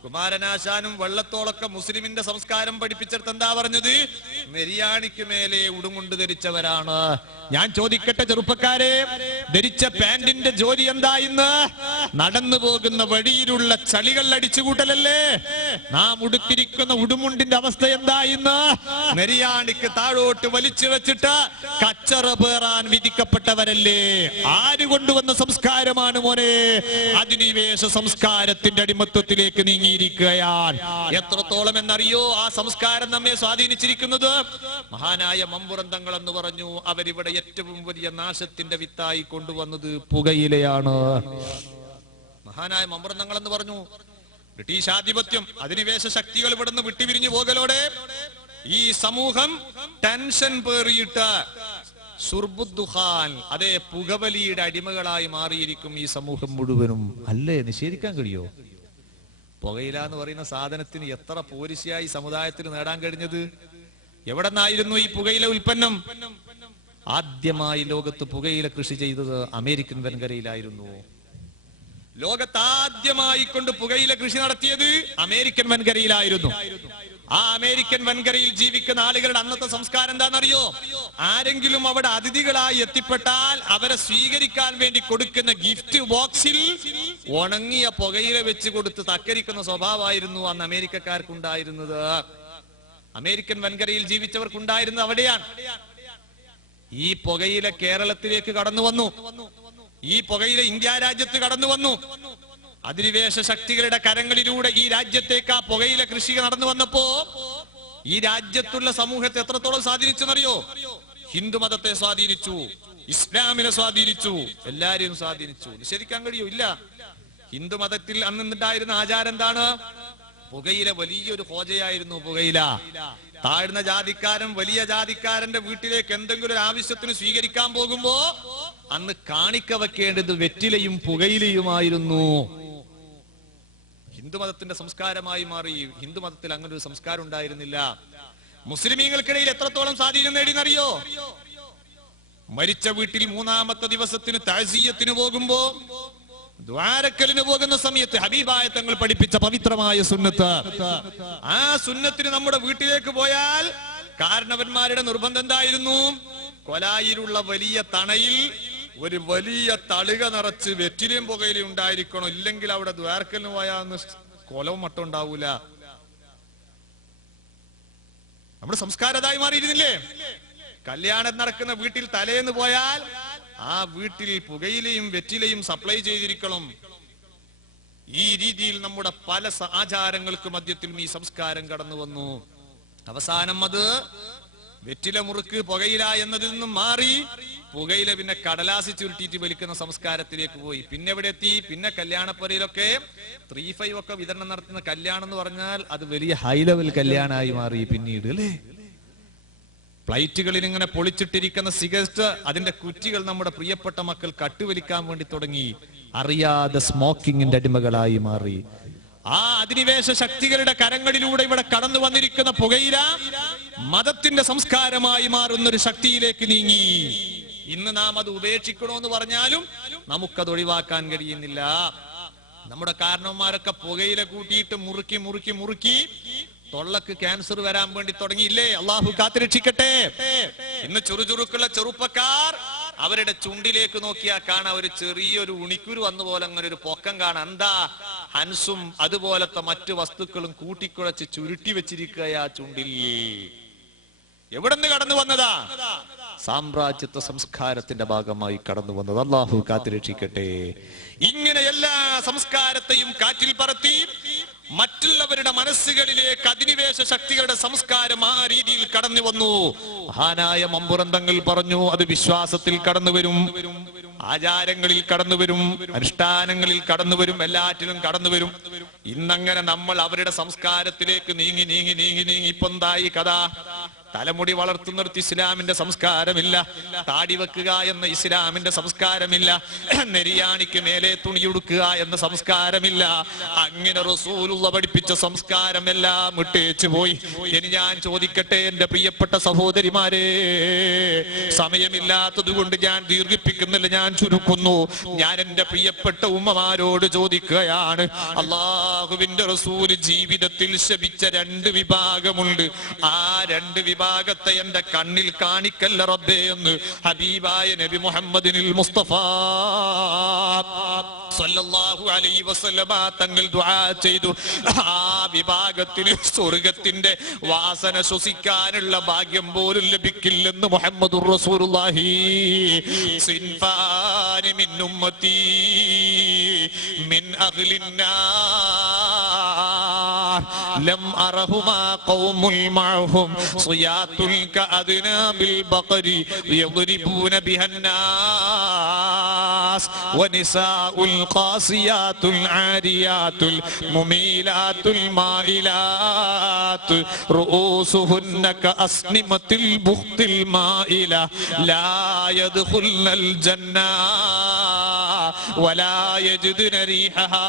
കുമാരനാശാനും വെള്ളത്തോളൊക്കെ മുസ്ലിമിന്റെ സംസ്കാരം പഠിപ്പിച്ചിട്ട് എന്താ പറഞ്ഞത്? നെരിയാണിക്ക് മേലെ ഉടുമുണ്ട് ധരിച്ചവരാണ്. ഞാൻ ചോദിക്കട്ടെ ചെറുപ്പക്കാരെ, ധരിച്ച പാന്റിന്റെ ജോലി എന്താ ഇന്ന്? നടന്നു പോകുന്ന വഴിയിലുള്ള ചളികൾ അടിച്ചുകൂട്ടലല്ലേ? നാം ഉടുത്തിരിക്കുന്ന ഉടുമുണ്ടിന്റെ അവസ്ഥ എന്താ ഇന്ന്? നെരിയാണിക്ക് താഴോട്ട് വലിച്ചു വെച്ചിട്ട് കച്ചറ പേറാൻ വിധിക്കപ്പെട്ടവരല്ലേ? ആര് കൊണ്ടുവന്ന സംസ്കാരമാണ് മോനെ? അധിനിവേശ സംസ്കാരത്തിന്റെ അടിമത്വത്തിലേക്ക് നീങ്ങി എത്രത്തോളം എന്നറിയോ ആ സംസ്കാരം നമ്മെ സ്വാധീനിച്ചിരിക്കുന്നത്? മഹാനായ മമ്പുറം തങ്ങൾ എന്ന് പറഞ്ഞു, അവരിവിടെ ഏറ്റവും വലിയ നാശത്തിന്റെ വിത്തായി കൊണ്ടുവന്നത് പുകയിലയാണ്. മഹാനായ മമ്പുറം തങ്ങൾ എന്ന് പറഞ്ഞു, ബ്രിട്ടീഷ് ആധിപത്യം, അധിനിവേശ ശക്തികൾ ഇവിടുന്ന് വിട്ടുപിരിഞ്ഞു പോകലോടെ ഈ സമൂഹം ടെൻഷൻ പേറിയിട്ട് സുർബുദ്ദുഖാൻ, അതേ പുകവലിയുടെ അടിമകളായി മാറിയിരിക്കും ഈ സമൂഹം മുഴുവനും. അല്ലേ? നിഷേധിക്കാൻ കഴിയോ? പുകയില എന്ന് പറയുന്ന സാധനത്തിന് എത്ര പോരിശയായി സമുദായത്തിന് നേടാൻ കഴിഞ്ഞത്? എവിടെ നിന്നായിരുന്നു ഈ പുകയില ഉൽപ്പന്നം? ആദ്യമായി ലോകത്ത് പുകയില കൃഷി ചെയ്തത് അമേരിക്കൻ വൻകരയിലായിരുന്നു. ലോകത്ത് ആദ്യമായി കൊണ്ട് പുകയില കൃഷി നടത്തിയത് അമേരിക്കൻ വൻകരയിലായിരുന്നു. ആ അമേരിക്കൻ വൻകരയിൽ ജീവിക്കുന്ന ആളുകളുടെ അന്നത്തെ സംസ്കാരം എന്താണെന്നറിയോ? ആരെങ്കിലും അവിടെ അതിഥികളായി എത്തിപ്പെട്ടാൽ അവരെ സ്വീകരിക്കാൻ വേണ്ടി കൊടുക്കുന്ന ഗിഫ്റ്റ് ബോക്സിൽ ഉണങ്ങിയ പുകയില വെച്ച് കൊടുത്ത് തക്കരിക്കുന്ന സ്വഭാവമായിരുന്നു അന്ന് അമേരിക്കക്കാർക്കുണ്ടായിരുന്നത്. അമേരിക്കൻ വൻകരയിൽ ജീവിച്ചവർക്കുണ്ടായിരുന്നത് അവിടെയാണ്. ഈ പുകയില കേരളത്തിലേക്ക് കടന്നു വന്നു. ഈ പുകയില ഇന്ത്യ രാജ്യത്ത് കടന്നു വന്നു. അധിനിവേശ ശക്തികളുടെ കരങ്ങളിലൂടെ ഈ രാജ്യത്തേക്ക് ആ പുകയില കൃഷി നടന്നു വന്നപ്പോ ഈ രാജ്യത്തുള്ള സമൂഹത്തെ എത്രത്തോളം സ്വാധീനിച്ചെന്നറിയോ? ഹിന്ദുമതത്തെ സ്വാധീനിച്ചു, ഇസ്ലാമിനെ സ്വാധീനിച്ചു, എല്ലാരെയും സ്വാധീനിച്ചു. നിഷേധിക്കാൻ കഴിയോ? ഇല്ല. ഹിന്ദുമതത്തിൽ അന്നുണ്ടായിരുന്ന ആചാരം എന്താണ്? പുകയില വലിയൊരു ഹോജയായിരുന്നു. പുകയില താഴ്ന്ന ജാതിക്കാരൻ വലിയ ജാതിക്കാരന്റെ വീട്ടിലേക്ക് എന്തെങ്കിലും ഒരു ആവശ്യത്തിന് സ്വീകരിക്കാൻ പോകുമ്പോ അന്ന് കാണിക്ക വെക്കേണ്ടത് വെറ്റിലയും പുകയിലയുമായിരുന്നു. ഹിന്ദുമതത്തിന്റെ സംസ്കാരമായി മാറി. ഹിന്ദുമതത്തിൽ അങ്ങനെ ഒരു സംസ്കാരം ഉണ്ടായിരുന്നില്ല. മുസ്ലിമീങ്ങൾക്കിടയിൽ എത്രത്തോളം സ്വാധീനം നേടിയെന്നറിയോ? മരിച്ച വീട്ടിൽ 3-ാമത്തെ ദിവസത്തിന് തഅസിയത്തിന് പോകുമ്പോ, ദ്വാരക്കലിന് പോകുന്ന സമയത്ത് ഹബീബായ തങ്ങൾ പഠിപ്പിച്ച പവിത്രമായ സുന്നത്ത്, ആ സുന്നത്തിന് നമ്മുടെ വീട്ടിലേക്ക് പോയാൽ കാരണവന്മാരുടെ നിർബന്ധം എന്തായിരുന്നു? കൊലായിലുള്ള വലിയ തണയിൽ ഒരു വലിയ തളിക നിറച്ച് വെറ്റിലയും പുകയിലും ഉണ്ടായിരിക്കണം. ഇല്ലെങ്കിൽ അവിടെ ദ്വാരക്കലിന് പോയാൽ കൊലവും മട്ടും ഉണ്ടാവൂല. നമ്മുടെ സംസ്കാരതായി മാറിയിരുന്നില്ലേ? കല്യാണം നടക്കുന്ന വീട്ടിൽ തലേന്ന് പോയാൽ ആ വീട്ടിൽ പുകയിലയും വെറ്റിലയും സപ്ലൈ ചെയ്തിരിക്കണം. ഈ രീതിയിൽ നമ്മുടെ പല ആചാരങ്ങൾക്ക് മധ്യത്തിലും ഈ സംസ്കാരം കടന്നു വന്നു. അവസാനം അത് വെറ്റില മുറുക്ക് പുകയില എന്നതിൽ നിന്നും മാറി പുകയില പിന്നെ കടലാസി ചുരുട്ടിയിട്ട് വലിക്കുന്ന സംസ്കാരത്തിലേക്ക് പോയി. പിന്നെ എവിടെ എത്തി? പിന്നെ കല്യാണപ്പുരയിലൊക്കെ 3-5 ഒക്കെ വിതരണം നടത്തുന്ന കല്യാണം എന്ന് പറഞ്ഞാൽ അത് വലിയ ഹൈ ലെവൽ കല്യാണമായി മാറി. പിന്നീട് അല്ലേ, ഫ്ലൈറ്റുകളിൽ ഇങ്ങനെ പൊളിച്ചിട്ടിരിക്കുന്ന സിഗരറ്റ്, അതിന്റെ കുറ്റികൾ നമ്മുടെ പ്രിയപ്പെട്ട മക്കൾ കട്ടുവലിക്കാൻ വേണ്ടി തുടങ്ങി. അറിയാതെ സ്മോക്കിങ്ങിന്റെ അടിമകളായി മാറി. ആ അധിനിവേശ ശക്തികളുടെ കരങ്ങളിലൂടെ ഇവിടെ കടന്നു വന്നിരിക്കുന്ന പുകയില മതത്തിന്റെ സംസ്കാരമായി മാറുന്ന ഒരു ശക്തിയിലേക്ക് നീങ്ങി. ഇന്ന് നാം അത് ഉപേക്ഷിക്കണമെന്ന് പറഞ്ഞാലും നമുക്കത് ഒഴിവാക്കാൻ കഴിയുന്നില്ല. നമ്മുടെ കാരണവന്മാരൊക്കെ പുകയില കൂട്ടിയിട്ട് മുറുക്കി മുറുക്കി മുറുക്കി തൊള്ളക്ക് ക്യാൻസർ വരാൻ വേണ്ടി തുടങ്ങിയില്ലേ? അള്ളാഹു കാത്തുരക്ഷിക്കട്ടെ. ഇന്ന് ചുറുചുറുക്കുള്ള ചെറുപ്പക്കാർ അവരുടെ ചുണ്ടിലേക്ക് നോക്കിയാൽ കാണാൻ ഒരു ചെറിയൊരു ഉണിക്കുരു വന്ന പോലെ അങ്ങനെ ഒരു പൊക്കം കാണാം. എന്താ? ഹൻസും അതുപോലത്തെ മറ്റു വസ്തുക്കളും കൂട്ടിക്കുഴച്ച് ചുരുട്ടി വെച്ചിരിക്കുക ചുണ്ടിൽ. എവിടെന്ന് കടന്നു വന്നതാ? സാമ്രാജ്യത്വ സംസ്കാരത്തിന്റെ ഭാഗമായി കടന്നു വന്നത്. അള്ളാഹു കാത്തുരക്ഷിക്കട്ടെ. ഇങ്ങനെ എല്ലാ സംസ്കാരത്തെയും കാറ്റിൽ പറത്തി മറ്റുള്ളവരുടെ മനസ്സുകളിലേക്ക് അധിനിവേശ ശക്തികളുടെ സംസ്കാരം ആ രീതിയിൽ കടന്നു വന്നു. മഹാനായ മമ്പുറന്തങ്ങൾ പറഞ്ഞു, അത് വിശ്വാസത്തിൽ കടന്നു വരും, ആചാരങ്ങളിൽ കടന്നു വരും, അനുഷ്ഠാനങ്ങളിൽ കടന്നു വരും, എല്ലാറ്റിലും കടന്നു വരും. ഇന്നങ്ങനെ നമ്മൾ അവരുടെ സംസ്കാരത്തിലേക്ക് നീങ്ങി നീങ്ങി നീങ്ങി നീങ്ങി ഇപ്പൊ എന്തായി കഥ? തലമുടി വളർത്തുന്നിടത്ത് ഇസ്ലാമിന്റെ സംസ്കാരമില്ല, താടി വെക്കുക എന്ന ഇസ്ലാമിന്റെ സംസ്കാരമില്ല, നെരിയാണിക്ക് മേലെ തുണിയുടുക്കുക എന്ന സംസ്കാരമില്ല. അങ്ങനെ റസൂലുള്ള പഠിപ്പിച്ച സംസ്കാരം എല്ലാം വിട്ടേച്ചു പോയി. ഇനി ഞാൻ ചോദിക്കട്ടെ എന്റെ പ്രിയപ്പെട്ട സഹോദരിമാരെ, സമയമില്ലാത്തത് കൊണ്ട് ഞാൻ ദീർഘിപ്പിക്കുന്നില്ല, ഞാൻ ചുരുക്കുന്നു. ഞാൻ എന്റെ പ്രിയപ്പെട്ട ഉമ്മമാരോട് ചോദിക്കുകയാണ്, അള്ളാഹുവിന്റെ റസൂൽ ജീവിതത്തിൽ ശപിച്ച 2 വിഭാഗമുണ്ട്. ആ 2 വിഭാഗത്തെ എന്റെ കണ്ണിൽ കാണിക്കല്ല റബ്ബേ എന്ന് ഹബീബായ നബി മുഹമ്മദിനിൽ മുസ്തഫ സല്ലല്ലാഹു അലൈഹി വസല്ലമ തങ്ങൾ ദുആ ചെയ്തു. ആ വിഭാഗത്തിന് സ്വർഗ്ഗത്തിന്റെ വാസന ശ്വസിക്കാനുള്ള ഭാഗ്യം പോലും ലഭിക്കില്ലെന്ന് മുഹമ്മദുർ റസൂലുള്ളാഹി. സിൻഫാനി മിൻ ഉമ്മത്തി മിൻ അഹ്ലിന്നാർ ലം അറഹുമാ ഖൗമുൽ മഅഹും സിയാത്തുൽ കഅദ്നാബിൽ ബഖരി യദ്രിബൂന ബിഹന്നാസ് വനിസാഉൽ ഖാസിയാത്തുൽ ആരിയാത്തുൽ മുമീലാത്തുൽ മായിലാത്ത് റൂസുഹുന്ന കഅസ്നിമത്തിൽ ബുഖ്തിൽ മായില ലാ യദ്ഖുൽനൽ ജന്ന വലാ യജിദുന റീഹഹാ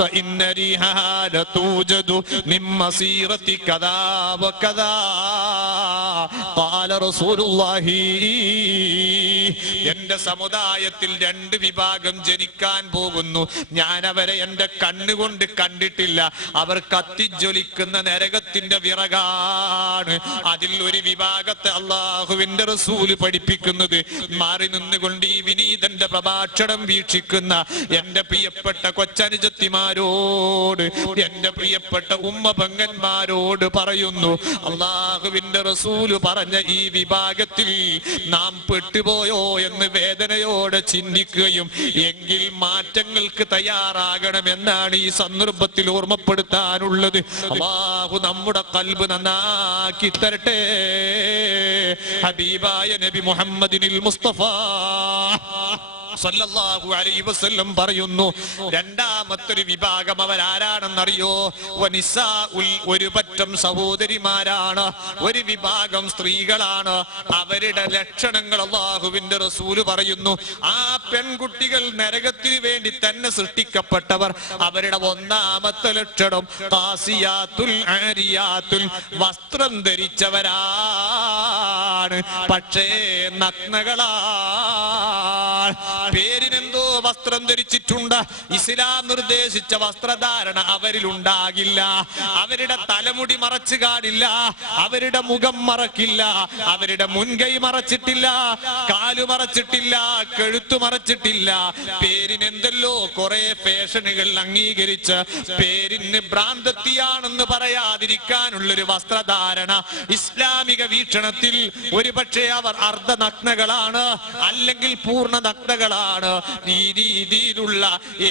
ഫഇന്ന റീഹഹാ ലതൂജദു മിൻ മസീറതി കദാ വകദാ ഖാല റസൂലുള്ളാഹി. എന്റെ സമുദായത്തിൽ 2 വിഭാഗം ജനിക്കാൻ പോകുന്നു. ഞാൻ അവരെ എന്റെ കണ്ണുകൊണ്ട് കണ്ടിട്ടില്ല. അവർ കത്തിജ്വലിക്കുന്ന നരകത്തിന്റെ വിറകാണ്. അതിൽ ഒരു വിഭാഗത്തെ അള്ളാഹുവിന്റെ റസൂല് പഠിപ്പിക്കുന്നത് മാറി നിന്നുകൊണ്ട് ഈ വിനീതന്റെ പ്രഭാഷണം വീക്ഷിക്കുന്ന എന്റെ പ്രിയപ്പെട്ട കൊച്ചനുജത്തിമാരോട്, എന്റെ പ്രിയപ്പെട്ട ഉമ്മ പെങ്ങന്മാരോട് പറയുന്നു, അള്ളാഹുവിന്റെ റസൂല് പറഞ്ഞ ഈ വിഭാഗത്തിൽ നാം പെട്ടുപോയോ എന്ന് വേദനയോടെ ചിന്തിക്കുകയും എങ്കിൽ മാറ്റങ്ങൾക്ക് തയ്യാറാകണമെന്നാണ് ഈ സന്ദർഭത്തിൽ ഓർമ്മപ്പെടുത്താനുള്ളത്. അല്ലാഹു നമ്മുടെ ഖൽബ് നന്നാക്കി തരട്ടെ. ഹബീബായ നബി മുഹമ്മദിനിൽ മുസ്തഫ സല്ലല്ലാഹു അലൈഹി വസല്ലം പറയുന്നു, 2ാമത്തെ വിഭാഗം അവരാരാണെന്നറിയോ? വനിസാഉൽ, ഒരു പറ്റം സഹോദരിമാരാണ്, ഒരു വിഭാഗം സ്ത്രീകളാണ്. അവരുടെ ലക്ഷണങ്ങൾ അല്ലാഹുവിന്റെ റസൂല് പറയുന്നു. ആ പെൺകുട്ടികൾ നരകത്തിന് വേണ്ടി തന്നെ സൃഷ്ടിക്കപ്പെട്ടവർ. അവരുടെ 1ാമത്തെ ലക്ഷണം ഖാസിയാത്തുൽ ആരിയാത്തുൽ, വസ്ത്രം ധരിച്ചവരാണ്, പക്ഷേ നഗ്നകളാണ്. പേരിനെന്തോ വസ്ത്രം ധരിച്ചിട്ടുണ്ട്. ഇസ്ലാം നിർദ്ദേശിച്ച വസ്ത്രധാരണ അവരിൽ ഉണ്ടാകില്ല. അവരുടെ തലമുടി മറച്ചു കാണില്ല, അവരുടെ മുഖം മറക്കില്ല, അവരുടെ മുൻകൈ മറച്ചിട്ടില്ല, കാലു മറച്ചിട്ടില്ല, കഴുത്തു മറച്ചിട്ടില്ല. പേരിന് എന്തെല്ലോ കുറെ ഫാഷനുകൾ അംഗീകരിച്ച് പേരിന് ഭ്രാന്തത്തിയാണെന്ന് പറയാതിരിക്കാനുള്ളൊരു വസ്ത്രധാരണ ഇസ്ലാമിക വീക്ഷണത്തിൽ ഒരുപക്ഷെ അവർ അർദ്ധനഗ്നകളാണ്, അല്ലെങ്കിൽ പൂർണ്ണ നഗ്നകളാണ്. ഈ രീതിയിലുള്ള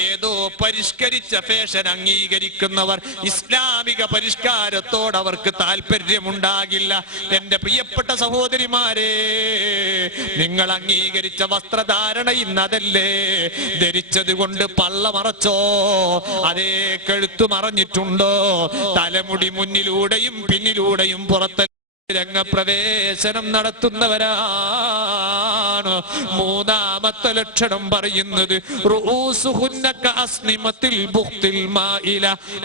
ഏതോ പരിഷ്കരിച്ച ഫാഷൻ അംഗീകരിക്കുന്നവർ ഇസ്ലാമിക പരിഷ്കാരത്തോട് അവർക്ക് താല്പര്യമുണ്ടാകില്ല. എന്റെ പ്രിയപ്പെട്ട സഹോദരിമാരെ, നിങ്ങൾ അംഗീകരിച്ച വസ്ത്രധാരണ ഇന്നതല്ലേ? ധരിച്ചത് കൊണ്ട് പള്ള മറച്ചോ? അതേ കഴുത്തു മറഞ്ഞിട്ടുണ്ടോ? തലമുടി മുന്നിലൂടെയും പിന്നിലൂടെയും പുറത്ത് രംഗപ്രവേശനം നടത്തുന്നവരാണ്. മൂന്നാമത്തെ ലക്ഷണം പറയുന്നത്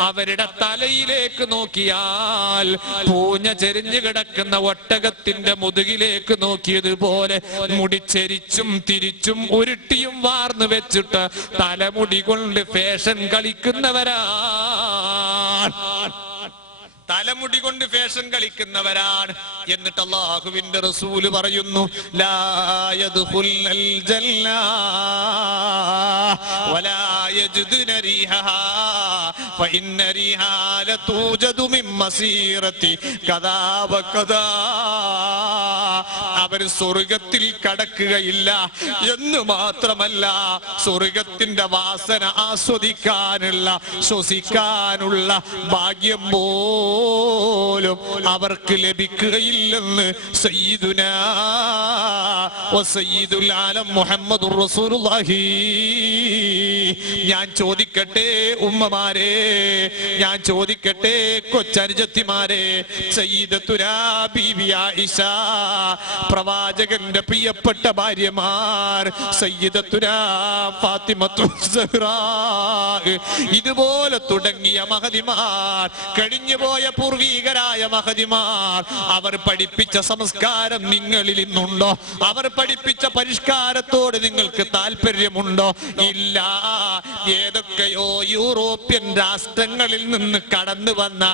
അവരുടെ തലയിലേക്ക് നോക്കിയാൽ പൂഞ്ഞ ചെരിഞ്ഞു കിടക്കുന്ന ഒട്ടകത്തിന്റെ മുതുകിലേക്ക് നോക്കിയതുപോലെ മുടിച്ചെരിച്ചും തിരിച്ചും ഉരുട്ടിയും വാർന്നു വെച്ചിട്ട് തലമുടി കൊണ്ട് ഫാഷൻ കളിക്കുന്നവരാണ്. തലമുടി കൊണ്ട് ഫാഷൻ കളിക്കുന്നവരാണ്. എന്നിട്ട് അല്ലാഹുവിന്റെ റസൂല് പറയുന്നു, ലാ യദ്ഖുൽനൽ ജന്ന വലാ യജ്ദുന റീഹഹാ ഫഇന്ന റീഹാ ലതൂജദു മിൻ മസീറതി കദാ വകദാ. അവർ സ്വർഗത്തിൽ കടക്കുകയില്ല എന്ന് മാത്രമല്ല, സ്വർഗത്തിന്റെ വാസന ആസ്വദിക്കാനുള്ള, ശ്വസിക്കാനുള്ള ഭാഗ്യം പോലും അവർക്ക് ലഭിക്കുകയില്ലെന്ന് സയ്യിദുനാ വസയ്യിദുൽ ആലം മുഹമ്മദുർ റസൂലുള്ളാഹി. ഞാൻ ചോദിക്കട്ടെ ഉമ്മമാരെ, ഞാൻ ചോദിക്കട്ടെ കൊച്ചനുജത്തിമാരെ, സയ്യിദത്തുനാ ബീവി ആയിഷ, പ്രവാചകന്റെ പ്രിയപ്പെട്ട ഭാര്യമാർ, സയ്യിദത്തുനാ ഫാത്തിമത്തു സഹ്റാ, ഇതുപോലെ തുടങ്ങിയ മഹദിമാർ, കഴിഞ്ഞുപോയ പൂർവീകരായ മഹദിമാർ, അവർ പഠിപ്പിച്ച സംസ്കാരം നിങ്ങളിൽ ഇന്നുണ്ടോ? അവർ പഠിപ്പിച്ച പരിഷ്കാരത്തോട് നിങ്ങൾക്ക് താല്പര്യമുണ്ടോ? ഇല്ല. ഏതൊക്കെയോ യൂറോപ്യൻ രാഷ്ട്രങ്ങളിൽ നിന്ന് കടന്നു വന്ന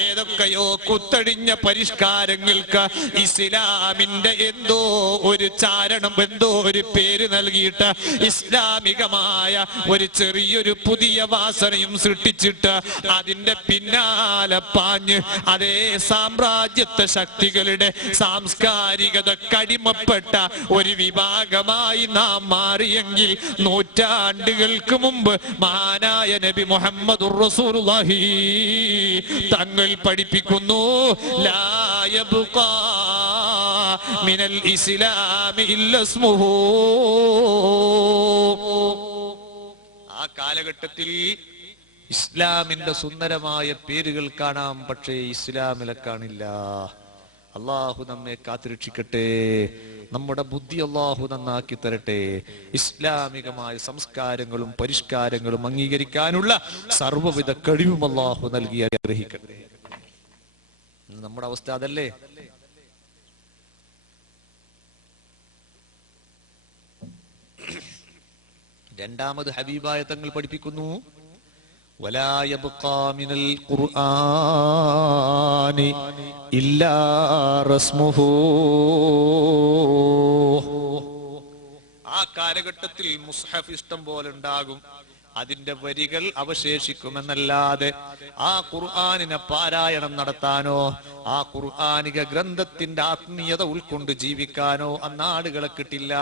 ഏതൊക്കെയോ കുത്തഴിഞ്ഞ പരിഷ്കാരങ്ങൾക്ക് ഇസ്ലാമിന്റെ എന്തോ ഒരു ചാരണം, എന്തോ ഒരു പേര് നൽകിയിട്ട് ഇസ്ലാമികമായ ഒരു ചെറിയൊരു പുതിയ വാസനയും സൃഷ്ടിച്ചിട്ട് അതിന്റെ പിന്നാലെ പാഞ്ഞ് അതേ സാമ്രാജ്യത്വ ശക്തികളുടെ സാംസ്കാരികത കടിമപ്പെട്ട ഒരു വിഭാഗമായി നാം മാറിയെങ്കിൽ നൂറ്റാണ്ടുകൾക്ക് മുമ്പ് മഹാനായ നബി മുഹമ്മദുർ റസൂലുള്ളാഹി തങ്ങൾ പഠിപ്പിക്കുന്നു, ലാ യബ്ഖാ മിനൽ ഇസ്ലാമി ഇല്ല ഇസ്മുഹു. ആ കാലഘട്ടത്തിൽ ഇസ്ലാമിന്റെ സുന്ദരമായ പേരുകൾ കാണാം, പക്ഷേ ഇസ്ലാമിലെ കാണില്ല. അള്ളാഹു നമ്മെ കാത്തുരക്ഷിക്കട്ടെ, നമ്മുടെ ബുദ്ധി അള്ളാഹു നന്നാക്കി തരട്ടെ. ഇസ്ലാമികമായ സംസ്കാരങ്ങളും പരിഷ്കാരങ്ങളും അംഗീകരിക്കാനുള്ള സർവ്വവിധ കഴിവും അള്ളാഹു നൽകി അനുഗ്രഹിക്കട്ടെ. നമ്മുടെ അവസ്ഥ അതല്ലേ? രണ്ടാമത് ഹബീബായ തങ്ങൾ പഠിപ്പിക്കുന്നു, വലാ യബ്ഖാ മിനൽ ഖുർആനി ഇല്ലാ റസ്മുഹു. ആ കാലഘട്ടത്തിൽ മുസ്ഹഫ് ഇഷ്ടം പോലെ ഉണ്ടാകും, അതിന്റെ വരികൾ അവശേഷിക്കുമെന്നല്ലാതെ ആ ഖുർആനിനെ പാരായണം നടത്താനോ ആ ഖുർആനിക ഗ്രന്ഥത്തിന്റെ ആത്മീയത ഉൾക്കൊണ്ട് ജീവിക്കാനോ അന്നാളുകളെ കിട്ടില്ല.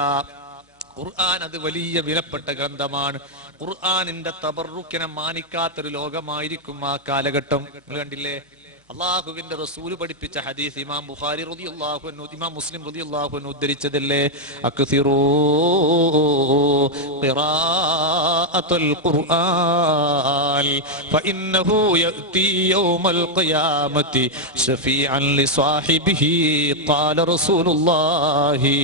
ഖുർആൻ അത് വലിയ വിലപ്പെട്ട ഗ്രന്ഥമാണ്. ഖുർആനിന്റെ തബറുക്കിനെ മാനിക്കാത്തൊരു ലോകമായിരിക്കും ആ കാലഘട്ടം. നിങ്ങൾ കണ്ടില്ലേ, അള്ളാഹുവിന്റെ റസൂല് പഠിപ്പിച്ച ഹദീസ് ഇമാം ബുഖാരി റളിയല്ലാഹു അൻഹു, ഇമാം മുസ്ലിം റളിയല്ലാഹു അൻഹു ഉദ്ധരിച്ചതല്ലേ, അക്സിറൂ ഖിറാഅത്തുൽ ഖുർആൻ ഫഇന്നഹു യഅതി യൗമൽ ഖിയാമത്തി ശഫീഅൻ ലിസാഹിബിഹി ഖാല റസൂലുള്ളാഹി.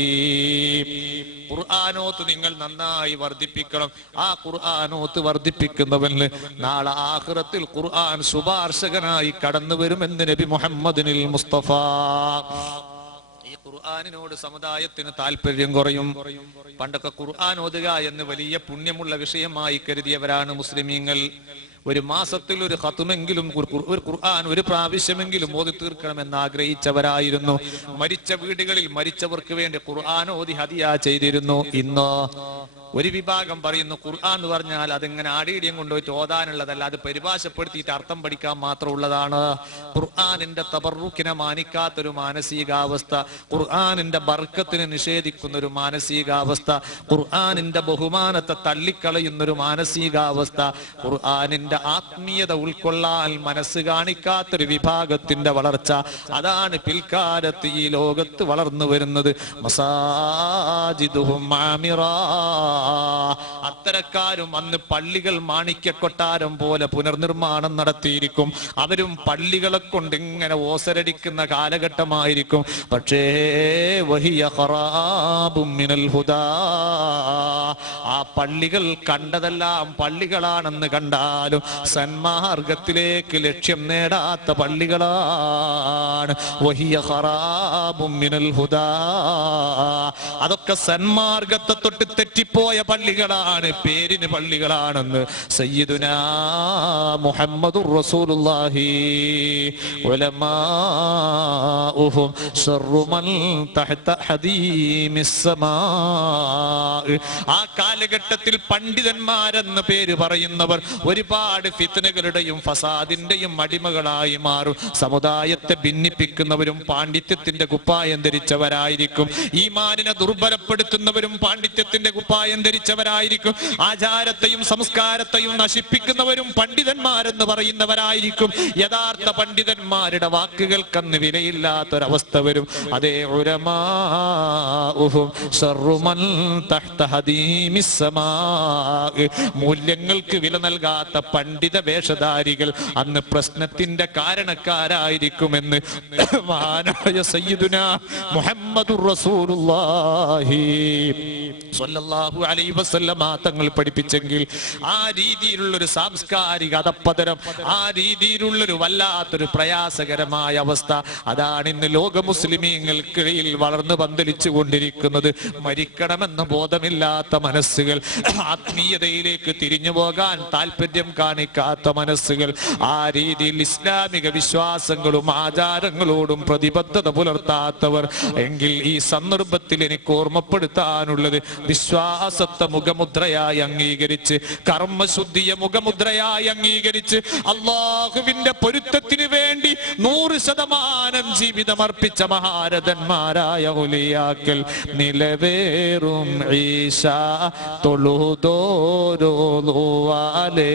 ഖുർആനോത്ത് നിങ്ങൾ നന്നായി വർദ്ധിപ്പിക്കണം. ആ ഖുർആനോത്ത് വർദ്ധിപ്പിക്കുന്നവന് നാളെ ആഖിറത്തിൽ ഖുർആൻ ശുപാർശകനായി കടന്നു വരുമെന്ന് നബി മുഹമ്മദിനിൽ മുസ്തഫ. ഈ ഖുർആനിനോട് സമുദായത്തിന് താല്പര്യം കുറയും. പണ്ടൊക്കെ ഖുർആൻ ഓതുക എന്ന് വലിയ പുണ്യമുള്ള വിഷയമായി കരുതിയവരാണ് മുസ്ലിമീങ്ങൾ. ഒരു മാസത്തിൽ ഒരു ഖത്മെങ്കിലും ഒരു ഖുർആൻ ഒരു പ്രാവശ്യമെങ്കിലും ഓതി തീർക്കണമെന്ന് ആഗ്രഹിച്ചവരായിരുന്നു. മരിച്ച വീടുകളിൽ മരിച്ചവർക്ക് വേണ്ടി ഖുർആൻ ഓതി ഹദിയ ചെയ്തിരുന്നു. ഇന്നോ ഒരു വിഭാഗം പറയുന്നു ഖുർആൻ എന്ന് പറഞ്ഞാൽ അതെങ്ങനെ ആടിയിടിയും കൊണ്ടുപോയിട്ട് ഓതാനുള്ളതല്ല, അത് പരിഭാഷപ്പെടുത്തിയിട്ട് അർത്ഥം പഠിക്കാൻ മാത്രമുള്ളതാണ്. ഖുർആനിന്റെ തബറുക്കിനെ മാനിക്കാത്തൊരു മാനസികാവസ്ഥ, ഖുർആനിന്റെ ബർക്കത്തിനെ നിഷേധിക്കുന്ന ഒരു മാനസികാവസ്ഥ, ഖുർആനിന്റെ ബഹുമാനത്തെ തള്ളിക്കളയുന്നൊരു മാനസികാവസ്ഥ, ഖുർആനിന്റെ ആത്മീയത ഉൾക്കൊള്ളാൻ മനസ്സ് കാണിക്കാത്തൊരു വിഭാഗത്തിന്റെ വളർച്ച, അതാണ് പിൽക്കാലത്ത് ഈ ലോകത്ത് വളർന്നു വരുന്നത്. മസാജിദുഹും ആമിറാ, അത്തരക്കാരും അന്ന് പള്ളികൾ മാണിക്യ കൊട്ടാരം പോലെ പുനർനിർമ്മാണം നടത്തിയിരിക്കും. അവരും പള്ളികളെ കൊണ്ട് ഇങ്ങനെ ഓസരടിക്കുന്ന കാലഘട്ടമായിരിക്കും. പക്ഷേ വഹിയ ഖറാബും മിനൽ ഹുദാ, ആ പള്ളികൾ കണ്ടതെല്ലാം പള്ളികളാണെന്ന് കണ്ടാലും സന്മാർഗത്തിലേക്ക് ലക്ഷ്യം നേടാത്ത പള്ളികളാണ്. വഹിയ ഖറാബും മിനൽ ഹുദാ, അതൊക്കെ സന്മാർഗത്തെ തൊട്ട് തെറ്റിപ്പോയ പള്ളികളാണ്, പേരിന് പള്ളികളാണെന്ന് സയ്യിദുനാ മുഹമ്മദുർ റസൂലുള്ളാഹി ഉലമാഉഹും ശർറു മൻ തഹത ഹദീമിസ് സമാ. ആ കാലഘട്ടത്തിൽ പണ്ഡിതന്മാരെന്ന് പേര് പറയുന്നവർ ഒരുപാട് ഫിത്നകളുടെയും ഫസാദിന്റെയും അടിമകളായി മാറും. സമുദായത്തെ ഭിന്നിപ്പിക്കുന്നവരും പാണ്ഡിത്യത്തിന്റെ കുപ്പായം ധരിച്ചവരായിരിക്കും. ഈമാനിനെ ദുർബലപ്പെടുത്തുന്നവരും പാണ്ഡിത്യത്തിന്റെ കുപ്പായം ധരിച്ചവരായിരിക്കും. ആചാരത്തെയും സംസ്കാരത്തെയും നശിപ്പിക്കുന്നവരും പണ്ഡിതന്മാരെന്ന് പറയുന്നവരായിരിക്കും. യഥാർത്ഥ പണ്ഡിതന്മാരുടെ വാക്കുകൾക്കന്ന് വിലയില്ലാത്തൊരവസ്ഥ വരും. അതേ ഉലമാഉഹും ശർറു മൻ തഹ്ത ഹദീമിസ് സമാ, മൂല്യങ്ങൾക്ക് വില നൽകാത്ത പണ്ഡിത വേഷധാരികൾ അന്ന് പ്രശ്നത്തിന്റെ കാരണക്കാരായിരിക്കുമെന്ന് മഹാനായ സയ്യിദുനാ മുഹമ്മദുർ റസൂലുള്ളാഹി സ്വല്ലല്ലാഹു അലൈഹി വസല്ലമ തങ്ങൾ പഠിപ്പിച്ചെങ്കിൽ ആ രീതിയിലുള്ളൊരു സാംസ്കാരിക അധപ്പതനം, ആ രീതിയിലുള്ളൊരു വല്ലാത്തൊരു പ്രയാസകരമായ അവസ്ഥ, അതാണ് ഇന്ന് ലോക മുസ്ലിമീങ്ങൾക്കിടയിൽ വളർന്നു പന്തലിച്ചു കൊണ്ടിരിക്കുന്നത്. മരിക്കണമെന്ന ബോധമില്ലാത്ത മനസ്സുകൾ, ആത്മീയതയിലേക്ക് തിരിഞ്ഞു പോകാൻ താല്പര്യം കാണിക്കാത്ത മനസ്സുകൾ, ആ രീതിയിൽ ഇസ്ലാമിക വിശ്വാസങ്ങളും ആചാരങ്ങളോടും പ്രതിബദ്ധത പുലർത്താത്തവർ. എങ്കിൽ ഈ സന്ദർഭത്തിൽ എനിക്ക് ഓർമ്മപ്പെടുത്താനുള്ളത്, വിശ്വാസത്തെ മുഖമുദ്രയായി അംഗീകരിച്ച്, കർമ്മശുദ്ധിയെ മുഖമുദ്രയായി അംഗീകരിച്ച്, അള്ളാഹുവിന്റെ പൊരുത്തത്തിന് വേണ്ടി 100% ജീവിതമർപ്പിച്ച മഹാരഥന്മാരായ ഉലിയാക്കൾ നിലവേറും ഈശ തൊഴുതോരോവാലേ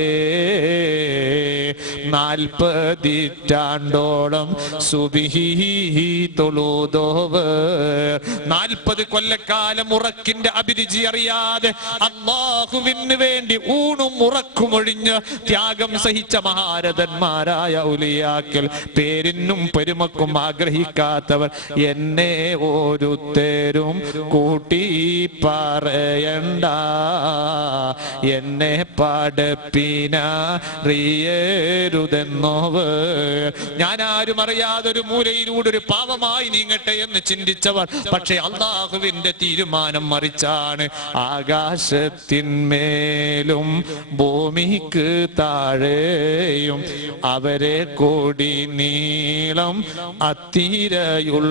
40 സുബിഹി തൊഴുതോവർ. 40 കൊല്ലക്കാലം ഉറക്കിന്റെ അഭിരുചി അറിയാതെ അല്ലാഹുവിന് വേണ്ടി ഊണും ഉറക്കുമൊഴിഞ്ഞ് ത്യാഗം സഹിച്ച മഹാരഥന്മാരായ ഉലിയാക്കൾ, പേരിനും പെരുമക്കും ആഗ്രഹിക്കാത്തവർ. എന്നെ ഒരുത്തരും കൂട്ടി പറയണ്ട, എന്നെ പഠിപ്പിനറിയരുതെന്നോവർ. ഞാൻ ആരും അറിയാതൊരു മൂലയിലൂടെ ഒരു പാവമായി നീങ്ങട്ടെ എന്ന് ചിന്തിച്ചവർ. പക്ഷെ അള്ളാഹുവിന്റെ തീരുമാനം മറിച്ചാണ്. ആകാശത്തിന്മേലും ഭൂമിക്ക് താഴെയും അവരെ കൂടി നീളം അത്തിരയുള്ളോവർ.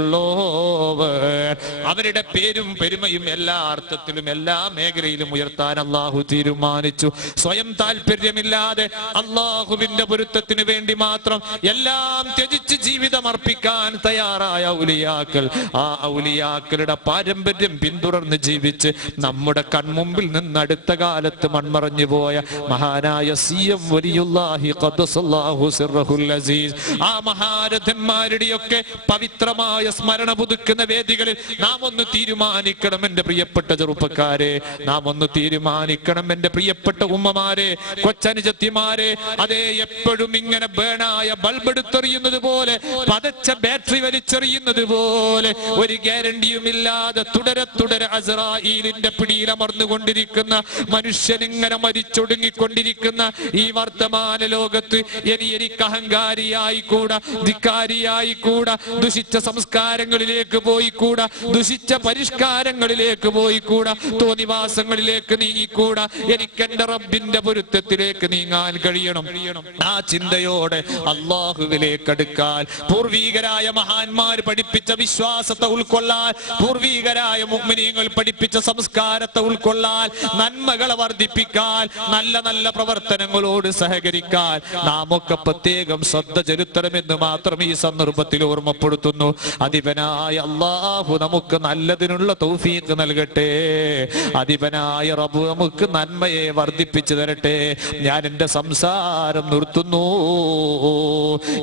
അവരുടെ പേരും പെരുമയും എല്ലാ അർത്ഥത്തിലും എല്ലാ മേഖലയിലും ഉയർത്താൻ അള്ളാഹു തീരുമാനിച്ചു. സ്വയം താല്പര്യമില്ലാതെ അള്ളാഹുവിന്റെ പൊരുത്തത്തിന് വേണ്ടി മാത്രം എല്ലാം ത്യജിച്ച് ജീവിതം അർപ്പിക്കാൻ തയ്യാറായ ഔലിയാക്കൾ, ആ ഔലിയാക്കളുടെ പാരമ്പര്യം പിന്തുടർന്ന് ജീവിച്ച് നമ്മുടെ കൺമുമ്പിൽ നിന്ന് അടുത്ത കാലത്ത് മൺമറഞ്ഞു പോയ മഹാനായ CM വലിയുല്ലാഹി ഖദ്ദസല്ലാഹു സിർറഹുൽ അസീസ്, ആ മഹാരഥന്മാരുടെയൊക്കെ പവിത്രമായ സ്മരണ പുതുക്കുന്ന വേദികളിൽ നാം ഒന്ന് തീരുമാനിക്കണം. എന്റെ പ്രിയപ്പെട്ട ചെറുപ്പക്കാരെ, നാം ഒന്ന് തീരുമാനിക്കണം. എന്റെ പ്രിയപ്പെട്ട ഉമ്മമാരെ, കൊച്ചനുജത്തിമാരെ, അതേ എപ്പോഴും എപ്പോഴും ഇങ്ങനെ ബേണായ ബൾബ് എടുത്തെറിയുന്നത് പോലെ, പതച്ച ബാറ്ററി വലിച്ചെറിയുന്നത് പോലെ, ഒരു ഗ്യാരണ്ടിയുമില്ലാതെ തുടരെ തുടരെ അസ്രായീലിന്റെ പിടിയിൽ അമർന്നുകൊണ്ടിരിക്കുന്ന മനുഷ്യൻ, ഇങ്ങനെ മരിച്ചൊടുങ്ങിക്കൊണ്ടിരിക്കുന്ന ഈ വർത്തമാന ലോകത്ത് എനിക്ക് അഹങ്കാരിയായിക്കൂടാ, ധിക്കാരിയായിക്കൂടാ, ദുഷിച്ച സംസ്കാരങ്ങളിലേക്ക് പോയിക്കൂടാ, ദുഷിച്ച പരിഷ്കാരങ്ങളിലേക്ക് പോയിക്കൂടാ, തോന്നിവാസങ്ങളിലേക്ക് നീങ്ങിക്കൂടാ. എനിക്ക് എന്റെ റബ്ബിന്റെ പൊരുത്തത്തിലേക്ക് നീങ്ങാൻ കഴിയണം. ആ ചിന്തയോടെ അള്ളാഹുവിലേക്ക് അടുക്കാൻ, പൂർവീകരായ മഹാന്മാർ പഠിപ്പിച്ച വിശ്വാസത്തെ ഉൾക്കൊള്ളാൻ, പൂർവീകരായ മുഅ്മിനീങ്ങൾ പഠിപ്പിച്ച സംസ്കാരത്തെ ഉൾക്കൊള്ളാൻ, നന്മകളെ വർദ്ധിപ്പിക്കാൻ, നല്ല നല്ല പ്രവർത്തനങ്ങളോട് സഹകരിക്കാൻ നാം ഒക്കെ പ്രത്യേകം ശ്രദ്ധ ചെലുത്തണമെന്ന് മാത്രം ഈ സന്ദർഭത്തിൽ ഓർമ്മപ്പെടുത്തുന്നു. അധിപനായ അല്ലാഹു നമുക്ക് നല്ലതിനുള്ള തൗഫീഖ് നൽകട്ടെ. അധിപനായ റബ്ബ് നമുക്ക് നന്മയെ വർദ്ധിപ്പിച്ചു തരട്ടെ. ഞാൻ എന്റെ സംസാരം നിർത്തുന്നു.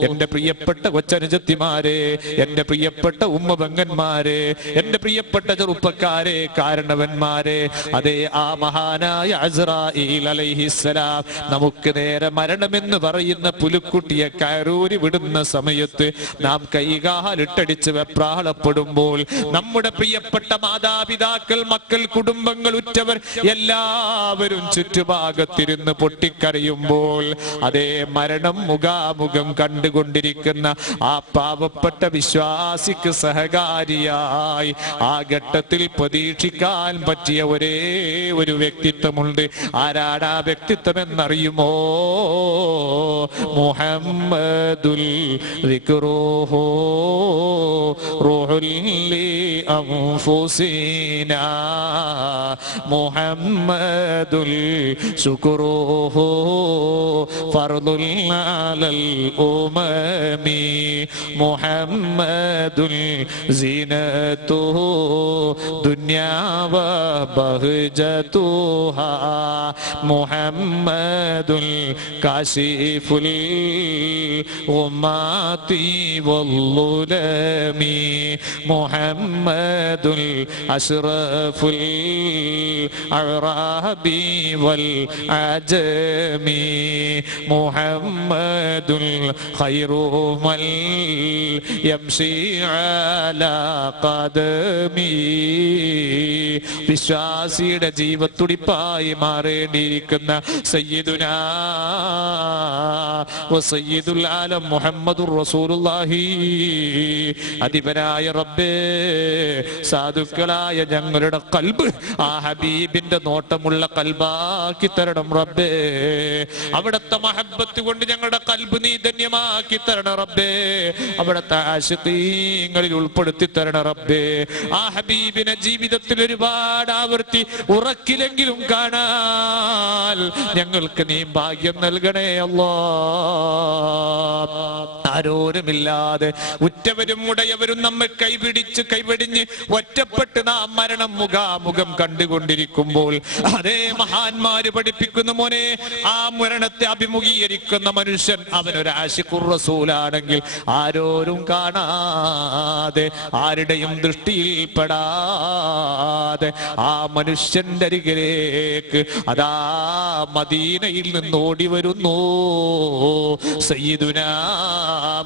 എന്റെ പ്രിയപ്പെട്ട കൊച്ചനുജത്തിമാരെ, എന്റെ പ്രിയപ്പെട്ട ഉമ്മപെങ്ങന്മാരെ, എന്റെ പ്രിയപ്പെട്ട ചെറുപ്പക്കാരെ, കാരണവന്മാരെ, അതേ ആ മഹാനായ അസ്രായീൽ അലൈഹിസ്സലാം നമുക്ക് നേരെ മരണമെന്ന് പറയുന്ന പുലുക്കുട്ടിയെ കയറൂരി വിടുന്ന സമയത്ത് നാം കൈകാലിട്ടടിച്ച് വെപ്രാളപ്പെടുമ്പോൾ, നമ്മുടെ പ്രിയപ്പെട്ട മാതാപിതാക്കൾ, മക്കൾ, കുടുംബങ്ങൾ, ഉറ്റവർ എല്ലാവരും ചുറ്റുഭാഗത്തിരുന്ന് പൊട്ടിക്കരയുമ്പോൾ, അതേ മരണം മുഖാമുഖം കണ്ടുകൊണ്ടിരിക്കുന്ന ആ പാവപ്പെട്ട വിശ്വാസിക്ക് സഹകാരിയായി ആ ഘട്ടത്തിൽ പ്രതീക്ഷിക്കാൻ പറ്റിയ ഒരേ ഒരു വ്യക്തിത്വമുണ്ട്. ആരാണ് ആ വ്യക്തിത്വം എന്നറിയുമോ? മുഹമ്മദുൽ ദിക്റുഹു റൂഹുൽ ലി അൻഫുസിനാ, മുഹമ്മദുൽ ശുക്റുഹു ഫർദുൽ അലൽ ഉമമി, മുഹമ്മദുൽ സീനത്തുഹു ദുനിയാ വ ബഹ്ജതുഹാ, മുഹമ്മദുൽ കാശിഫുൽ ഉമ്മാതി വല്ലുലമി, മുഹമ്മദുൽ അശ്റഫുൽ അഅറാബി വൽ അജമി, മുഹമ്മദുൽ ഖൈറു മൽ യംശി അലാ ഖദമി. വിശ്വാസിയുടെ ജീവത്തുടിപ്പായി മാറേണ്ടിയിരിക്കുന്ന സയ്യിദുനാ വസയ്യിദുൽ ആലം മുഹമ്മദുർ റസൂലുള്ളാഹി. അധിപനായ റബ്ബേ, സാധുക്കളായ ഞങ്ങളുടെ ഖൽബ് ആ ഹബീബിന്റെ നോട്ടമുള്ള ഖൽബാക്കി തരണം റബ്ബേ. അവിടുത്തെ മഹബ്ബത്ത് കൊണ്ട് ഞങ്ങളുടെ ഖൽബ് നീ ധന്യമാക്കി തരണം റബ്ബേ. അവിടുത്തെ ആശിഖീങ്ങളിൽ ഉൾപ്പെടുത്തി തരണം റബ്ബേ. ആ ഹബീബിനെ ജീവിതത്തിൽ ഒരുപാട് ആവർത്തി ഉറക്കിലെങ്കിലും കാണാൻ ഞങ്ങൾക്ക് നീ ഭാഗ്യം നൽകണേ അല്ലാഹ്. ആരോരുമില്ലാതെ ഉറ്റവരും ഉടയവരും നമ്മെ കൈവെടിഞ്ഞ് ഒറ്റപ്പെട്ട് നാം മരണം മുഖാമുഖം കണ്ടുകൊണ്ടിരിക്കുമ്പോൾ, അതേ മഹാന്മാര് പഠിപ്പിക്കുന്ന മോനെ, ആ മരണത്തെ അഭിമുഖീകരിക്കുന്ന മനുഷ്യൻ അവനൊരു ആശിഖുർ റസൂലാണെങ്കിൽ ആരോരും കാണാതെ, ആരുടെയും ദൃഷ്ടിയിൽ പെടാതെ ആ മനുഷ്യന്റെ അരികിലേക്ക് അതാ മദീനയിൽ നിന്ന് ഓടി വരുന്നു സയ്യിദുനാ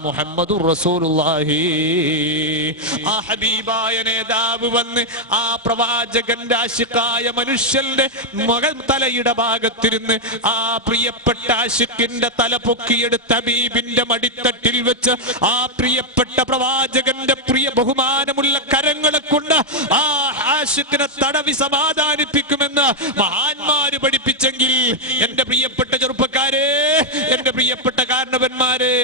മുഹമ്മദുർ റസൂലുള്ളാഹി. ആ ഹബീബായ നേതാവ് വന്ന് ആ പ്രവാചകന്റെ ആശിഖായ മനുഷ്യന്റെ മകൾ തലയുടെ ഭാഗത്തിരുന്ന് ആ പ്രിയപ്പെട്ട ആശിഖിന്റെ തല പൊക്കിയെടുത്ത് ഹബീബിന്റെ മടിത്തട്ടിൽ വെച്ച് ആ പ്രിയപ്പെട്ട പ്രവാചകന്റെ പ്രിയ ബഹുമാനമുള്ള കരങ്ങളെ കൊണ്ട് ആ ആശിഖിനെ തടവി സമാധാനിപ്പിക്കുമെന്ന് മഹാന്മാര് പഠിപ്പിച്ചെങ്കിൽ, എന്റെ പ്രിയപ്പെട്ട ചെറുപ്പക്കാരെ, എന്റെ പ്രിയപ്പെട്ട കാരണവന്മാരെ,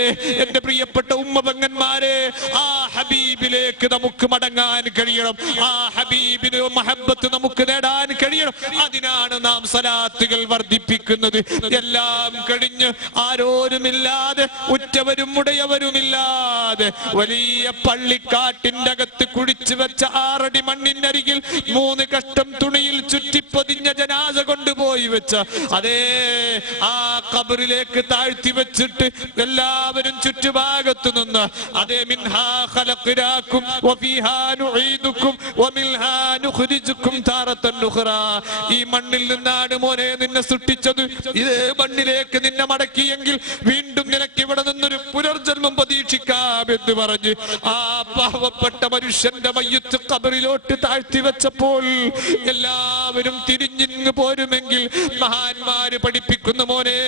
എന്റെ പ്രിയപ്പെട്ട ഉമ്മപെങ്ങന്മാരെ, ആ ഹബീബിലേക്ക് നമുക്ക് മടങ്ങാൻ കഴിയണം. ആ ഹബീബിന് മഹബത്ത് നമുക്ക് നേടാൻ കഴിയണം. അതിനാണ് നാം സലാത്തുകൾ വർദ്ധിപ്പിക്കുന്നത്. എല്ലാം കഴിഞ്ഞ് ആരോരുമില്ലാതെ, ഉറ്റവരും ഉടയവരുമില്ലാതെ, വലിയ പള്ളിക്കാട്ടിന്റെ അകത്ത് കുഴിച്ചു വെച്ച 6 അടി മണ്ണിനരികിൽ 3 കഷ്ടം തുണിയിൽ ചുറ്റിപ്പൊതിഞ്ഞ ജനാസ കൊണ്ടുപോയി വെച്ച അതേ ആ ഖബറിലേക്ക് താഴ്ത്തി വെച്ചിട്ട് എല്ലാവരും ചുറ്റുഭാഗത്തു നിന്ന് അതേ മിൻഹാ ഖലഖനാകും വഫീഹാ നുഈദുകും വമിൻഹാ നുഖ്രിജുകും താറത്തൻ ഉഖ്റാ. ഈ മണ്ണിൽ നിന്നാണ് മോനെ നിന്നെ സൃഷ്ടിച്ചത്, ഇതേ മണ്ണിലേക്ക് നിന്നെ മടക്കിയെങ്കിൽ വീണ്ടും നിനക്ക് ഇവിടെ നിന്നൊരു പുനർജന്മം പ്രതീക്ഷിക്കാമെന്ന് പറഞ്ഞ് ആ പാവപ്പെട്ട മനുഷ്യന്റെ മയ്യത്ത് ഖബറിലോട്ട് താഴ്ത്തി വെച്ചപ്പോൾ എല്ലാവരും തിരിഞ്ഞിങ്ങ് പോരുമെങ്കിൽ മഹാന്മാര് പഠിപ്പിക്കുന്നു മോനെ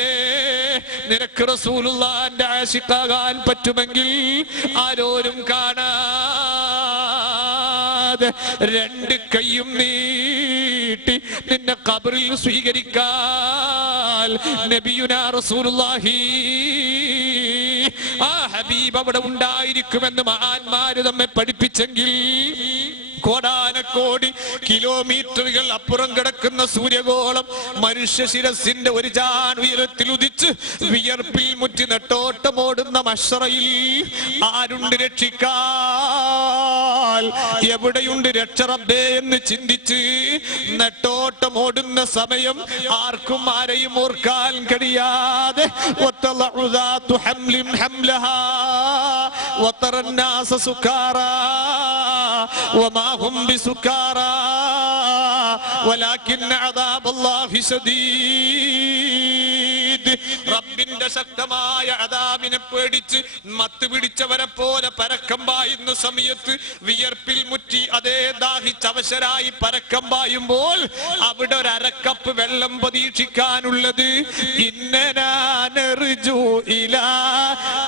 നിനക്ക് റസൂലുള്ളാഹിന്റെ ആശിഖാകാൻ പറ്റുമെങ്കിൽ ആരോരും കാണാതെ രണ്ട് കൈയും നീട്ടി നിന്നെ ഖബറിൽ സ്വീകരിക്കാൻ നബിയുനാ റസൂലുള്ളാഹി ആ ഹബീബ് അവിടെ ഉണ്ടായിരിക്കുമെന്ന് മഹാന്മാര് നമ്മെ പഠിപ്പിച്ചെങ്കിൽ കോടാനക്കോടി കിലോമീറ്ററുകൾ അപ്പുറം കിടക്കുന്ന സൂര്യഗോളം മനുഷ്യ ശിരസിന്റെ ഒരു ജാൻ ഉയരത്തിൽ ഉദിച്ച് വിയർപ്പിൽ മുറ്റി നെട്ടോട്ടമോടുന്ന മശ്റയിൽ ആരുണ്ട് രക്ഷിക്കാൻ, എവിടെയുണ്ട് രക്ഷ റബ്ബേ എന്ന് ചിന്തിച്ച് നെട്ടോട്ടമോടുന്ന സമയം ആർക്കും ആരെയും ഓർക്കാൻ കഴിയാതെ وما هم بسكارى ولكن عذاب الله شديد. റബ്ബിന്റെ ശക്തമായ അദാബിനെ പേടിച്ച് മത്ത് പിടിച്ചവരെ പോലെ പരക്കം പായുന്ന സമയത്ത് വിയർപ്പിൽ മുറ്റി അതേ ദാഹിച്ചവശരായി പരക്കം പായുമ്പോൾ അവിടെ ഒരു അരക്കപ്പ് വെള്ളം പ്രതീക്ഷിക്കാനുള്ളത് ഇന്നനാനർജു ഇലാ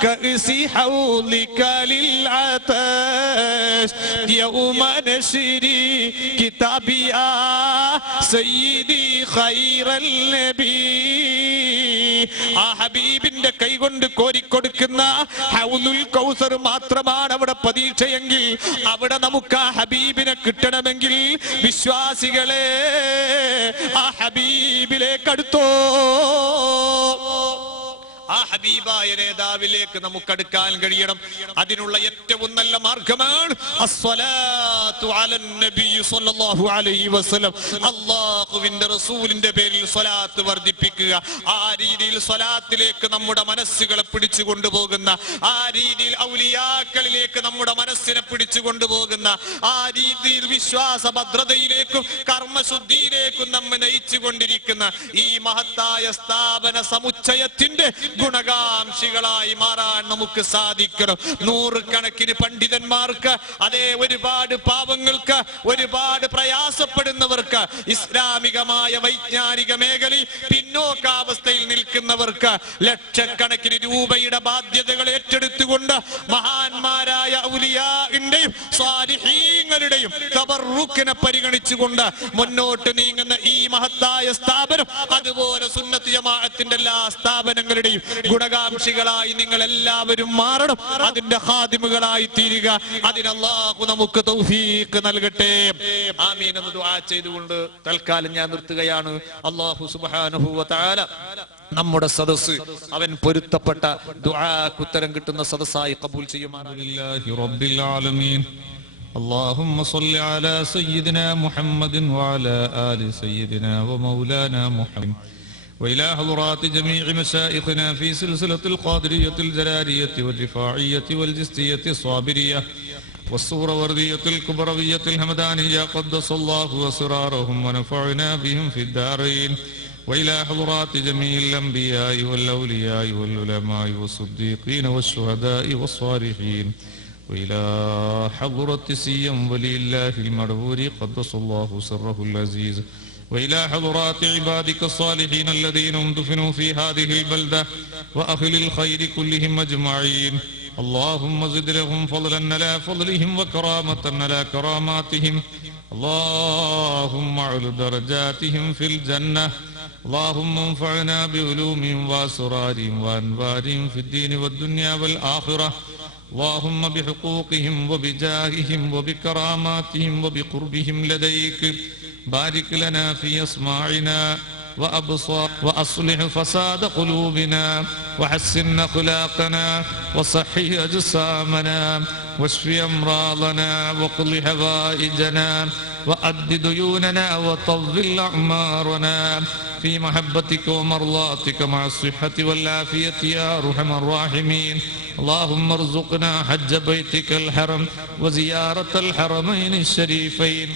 കഅസി ഹൗലിക ലിൽ അതശ് യൗമ നശ്രി കിതാബിയാ സയ്യിദി ഖൈറൽ നബി. ആ ഹബീബിന്റെ കൈകൊണ്ട് കോരിക്കൊടുക്കുന്ന ഹൗലുൽ കൗസർ മാത്രമാണ് അവിടെ പ്രതീക്ഷയെങ്കിൽ അവിടെ നമുക്ക് ആ ഹബീബിനെ കിട്ടണമെങ്കിൽ വിശ്വാസികളെ ആ ഹബീബിലേക്ക് അടുത്തോ. ആ ഹബീബായ നേതാവിലേക്ക് നമുക്ക് അടുക്കാൻ കഴിയണം. അതിനുള്ള ഏറ്റവും നല്ല മാർഗമാണ് അസ്സലാത്തു അലൻ നബി സ്വല്ലല്ലാഹു അലൈഹി വസല്ലം. അല്ലാഹുവിന്റെ റസൂലിന്റെ പേരിൽ സ്വലാത്ത് വർദ്ധിപ്പിക്കുക. ആ രീതിയിൽ സ്വലാത്തിലേക്ക് നമ്മുടെ മനസ്സുകളെ പിടിച്ചു കൊണ്ടുപോകുന്ന, ആ രീതിയിൽ ഔലിയാക്കളിലേക്ക് നമ്മുടെ മനസ്സിനെ പിടിച്ചു കൊണ്ടുപോകുന്ന, ആ രീതിയിൽ വിശ്വാസ ഭദ്രതയിലേക്കും കർമ്മശുദ്ധിയിലേക്കും നമ്മെ നയിച്ചു കൊണ്ടിരിക്കുന്ന ഈ മഹത്തായ സ്ഥാപന സമുച്ചയത്തിന്റെ ഗുണകാംക്ഷികളായി മാറാൻ നമുക്ക് സാധിക്കണം. നൂറുകണക്കിന് പണ്ഡിതന്മാർക്ക്, അതേ ഒരുപാട് പാവങ്ങൾക്ക്, ഒരുപാട് പ്രയാസപ്പെടുന്നവർക്ക്, ഇസ്ലാമികമായ വൈജ്ഞാനിക മേഖലയിൽ പിന്നോക്കാവസ്ഥയിൽ നിൽക്കുന്നവർക്ക് ലക്ഷക്കണക്കിന് രൂപയുടെ ബാധ്യതകൾ ഏറ്റെടുത്തുകൊണ്ട് മഹാന്മാരായ ഔലിയാഇന്റെയും സ്വാലിഹീങ്ങളുടെയും തബറുക്കിനെ പരിഗണിച്ചുകൊണ്ട് മുന്നോട്ട് നീങ്ങുന്ന ഈ മഹത്തായ സ്ഥാപനം, അതുപോലെ സുന്നത്ത് ജമാഅത്തിന്റെ എല്ലാ സ്ഥാപനങ്ങളുടെയും ഗുണകാംക്ഷികളായി നിങ്ങൾ എല്ലാവരും മാറണം. അതിന്റെ ഖാദിമുകളായി തീരുക. അതിന് അല്ലാഹു നമുക്ക് തൗഫീഖ് നൽകട്ടെ. ആമീൻ എന്ന് ദുആ ചെയ്തുകൊണ്ട് തൽക്കാലം ഞാൻ നിർത്തുകയാണ്. അല്ലാഹു സുബ്ഹാനഹു വ തആല നമ്മുടെ സദസ്സ് അവൻ പൊരുത്തപ്പെട്ട ദുആക്ക് ഉത്തരം കിട്ടുന്ന സദസ്സായി ഖബൂൽ ചെയ്യുമാറാകട്ടെ. റബ്ബിൽ ആലമീൻ. اللهم صل على سيدنا محمد وعلى آل سيدنا ومولانا محمد وإلى حضرات جميع مشايخنا في سلسلة القادرية الجلالية والرفاعية والجستية الصابرية والسهروردية الكبروية الهمدانية قدس الله أسرارهم ونفعنا بهم في الدارين. وإلى حضرات جميع الأنبياء والأولياء والعلماء والصديقين والشهداء والصالحين. وإلى حضرة سيم ولي الله المرهور قدس الله سره العزيز. وإلى حضرات عبادك الصالحين الذين دفنوا في هذه البلدة وأهل الخير كلهم أجمعين. اللهم زد لهم فضلا على فضلهم وكرامة على كراماتهم. اللهم اعل درجاتهم في الجنة. اللهم انفعنا بعلومهم وأسرارهم وأنوارهم في الدين والدنيا والآخرة. اللهم بحقوقهم وبجاههم وبكراماتهم وبقربهم لديك بارك لنا في أسماعنا وأبصار وأصلح فساد قلوبنا وحسن أخلاقنا وصحح أجسامنا واشف أمراضنا وقض حوائجنا وأد ديوننا وطول أعمارنا في محبتك ومرضاتك مع الصحة والعافية يا أرحم الراحمين. اللهم ارزقنا حج بيتك الحرم وزيارة الحرمين الشريفين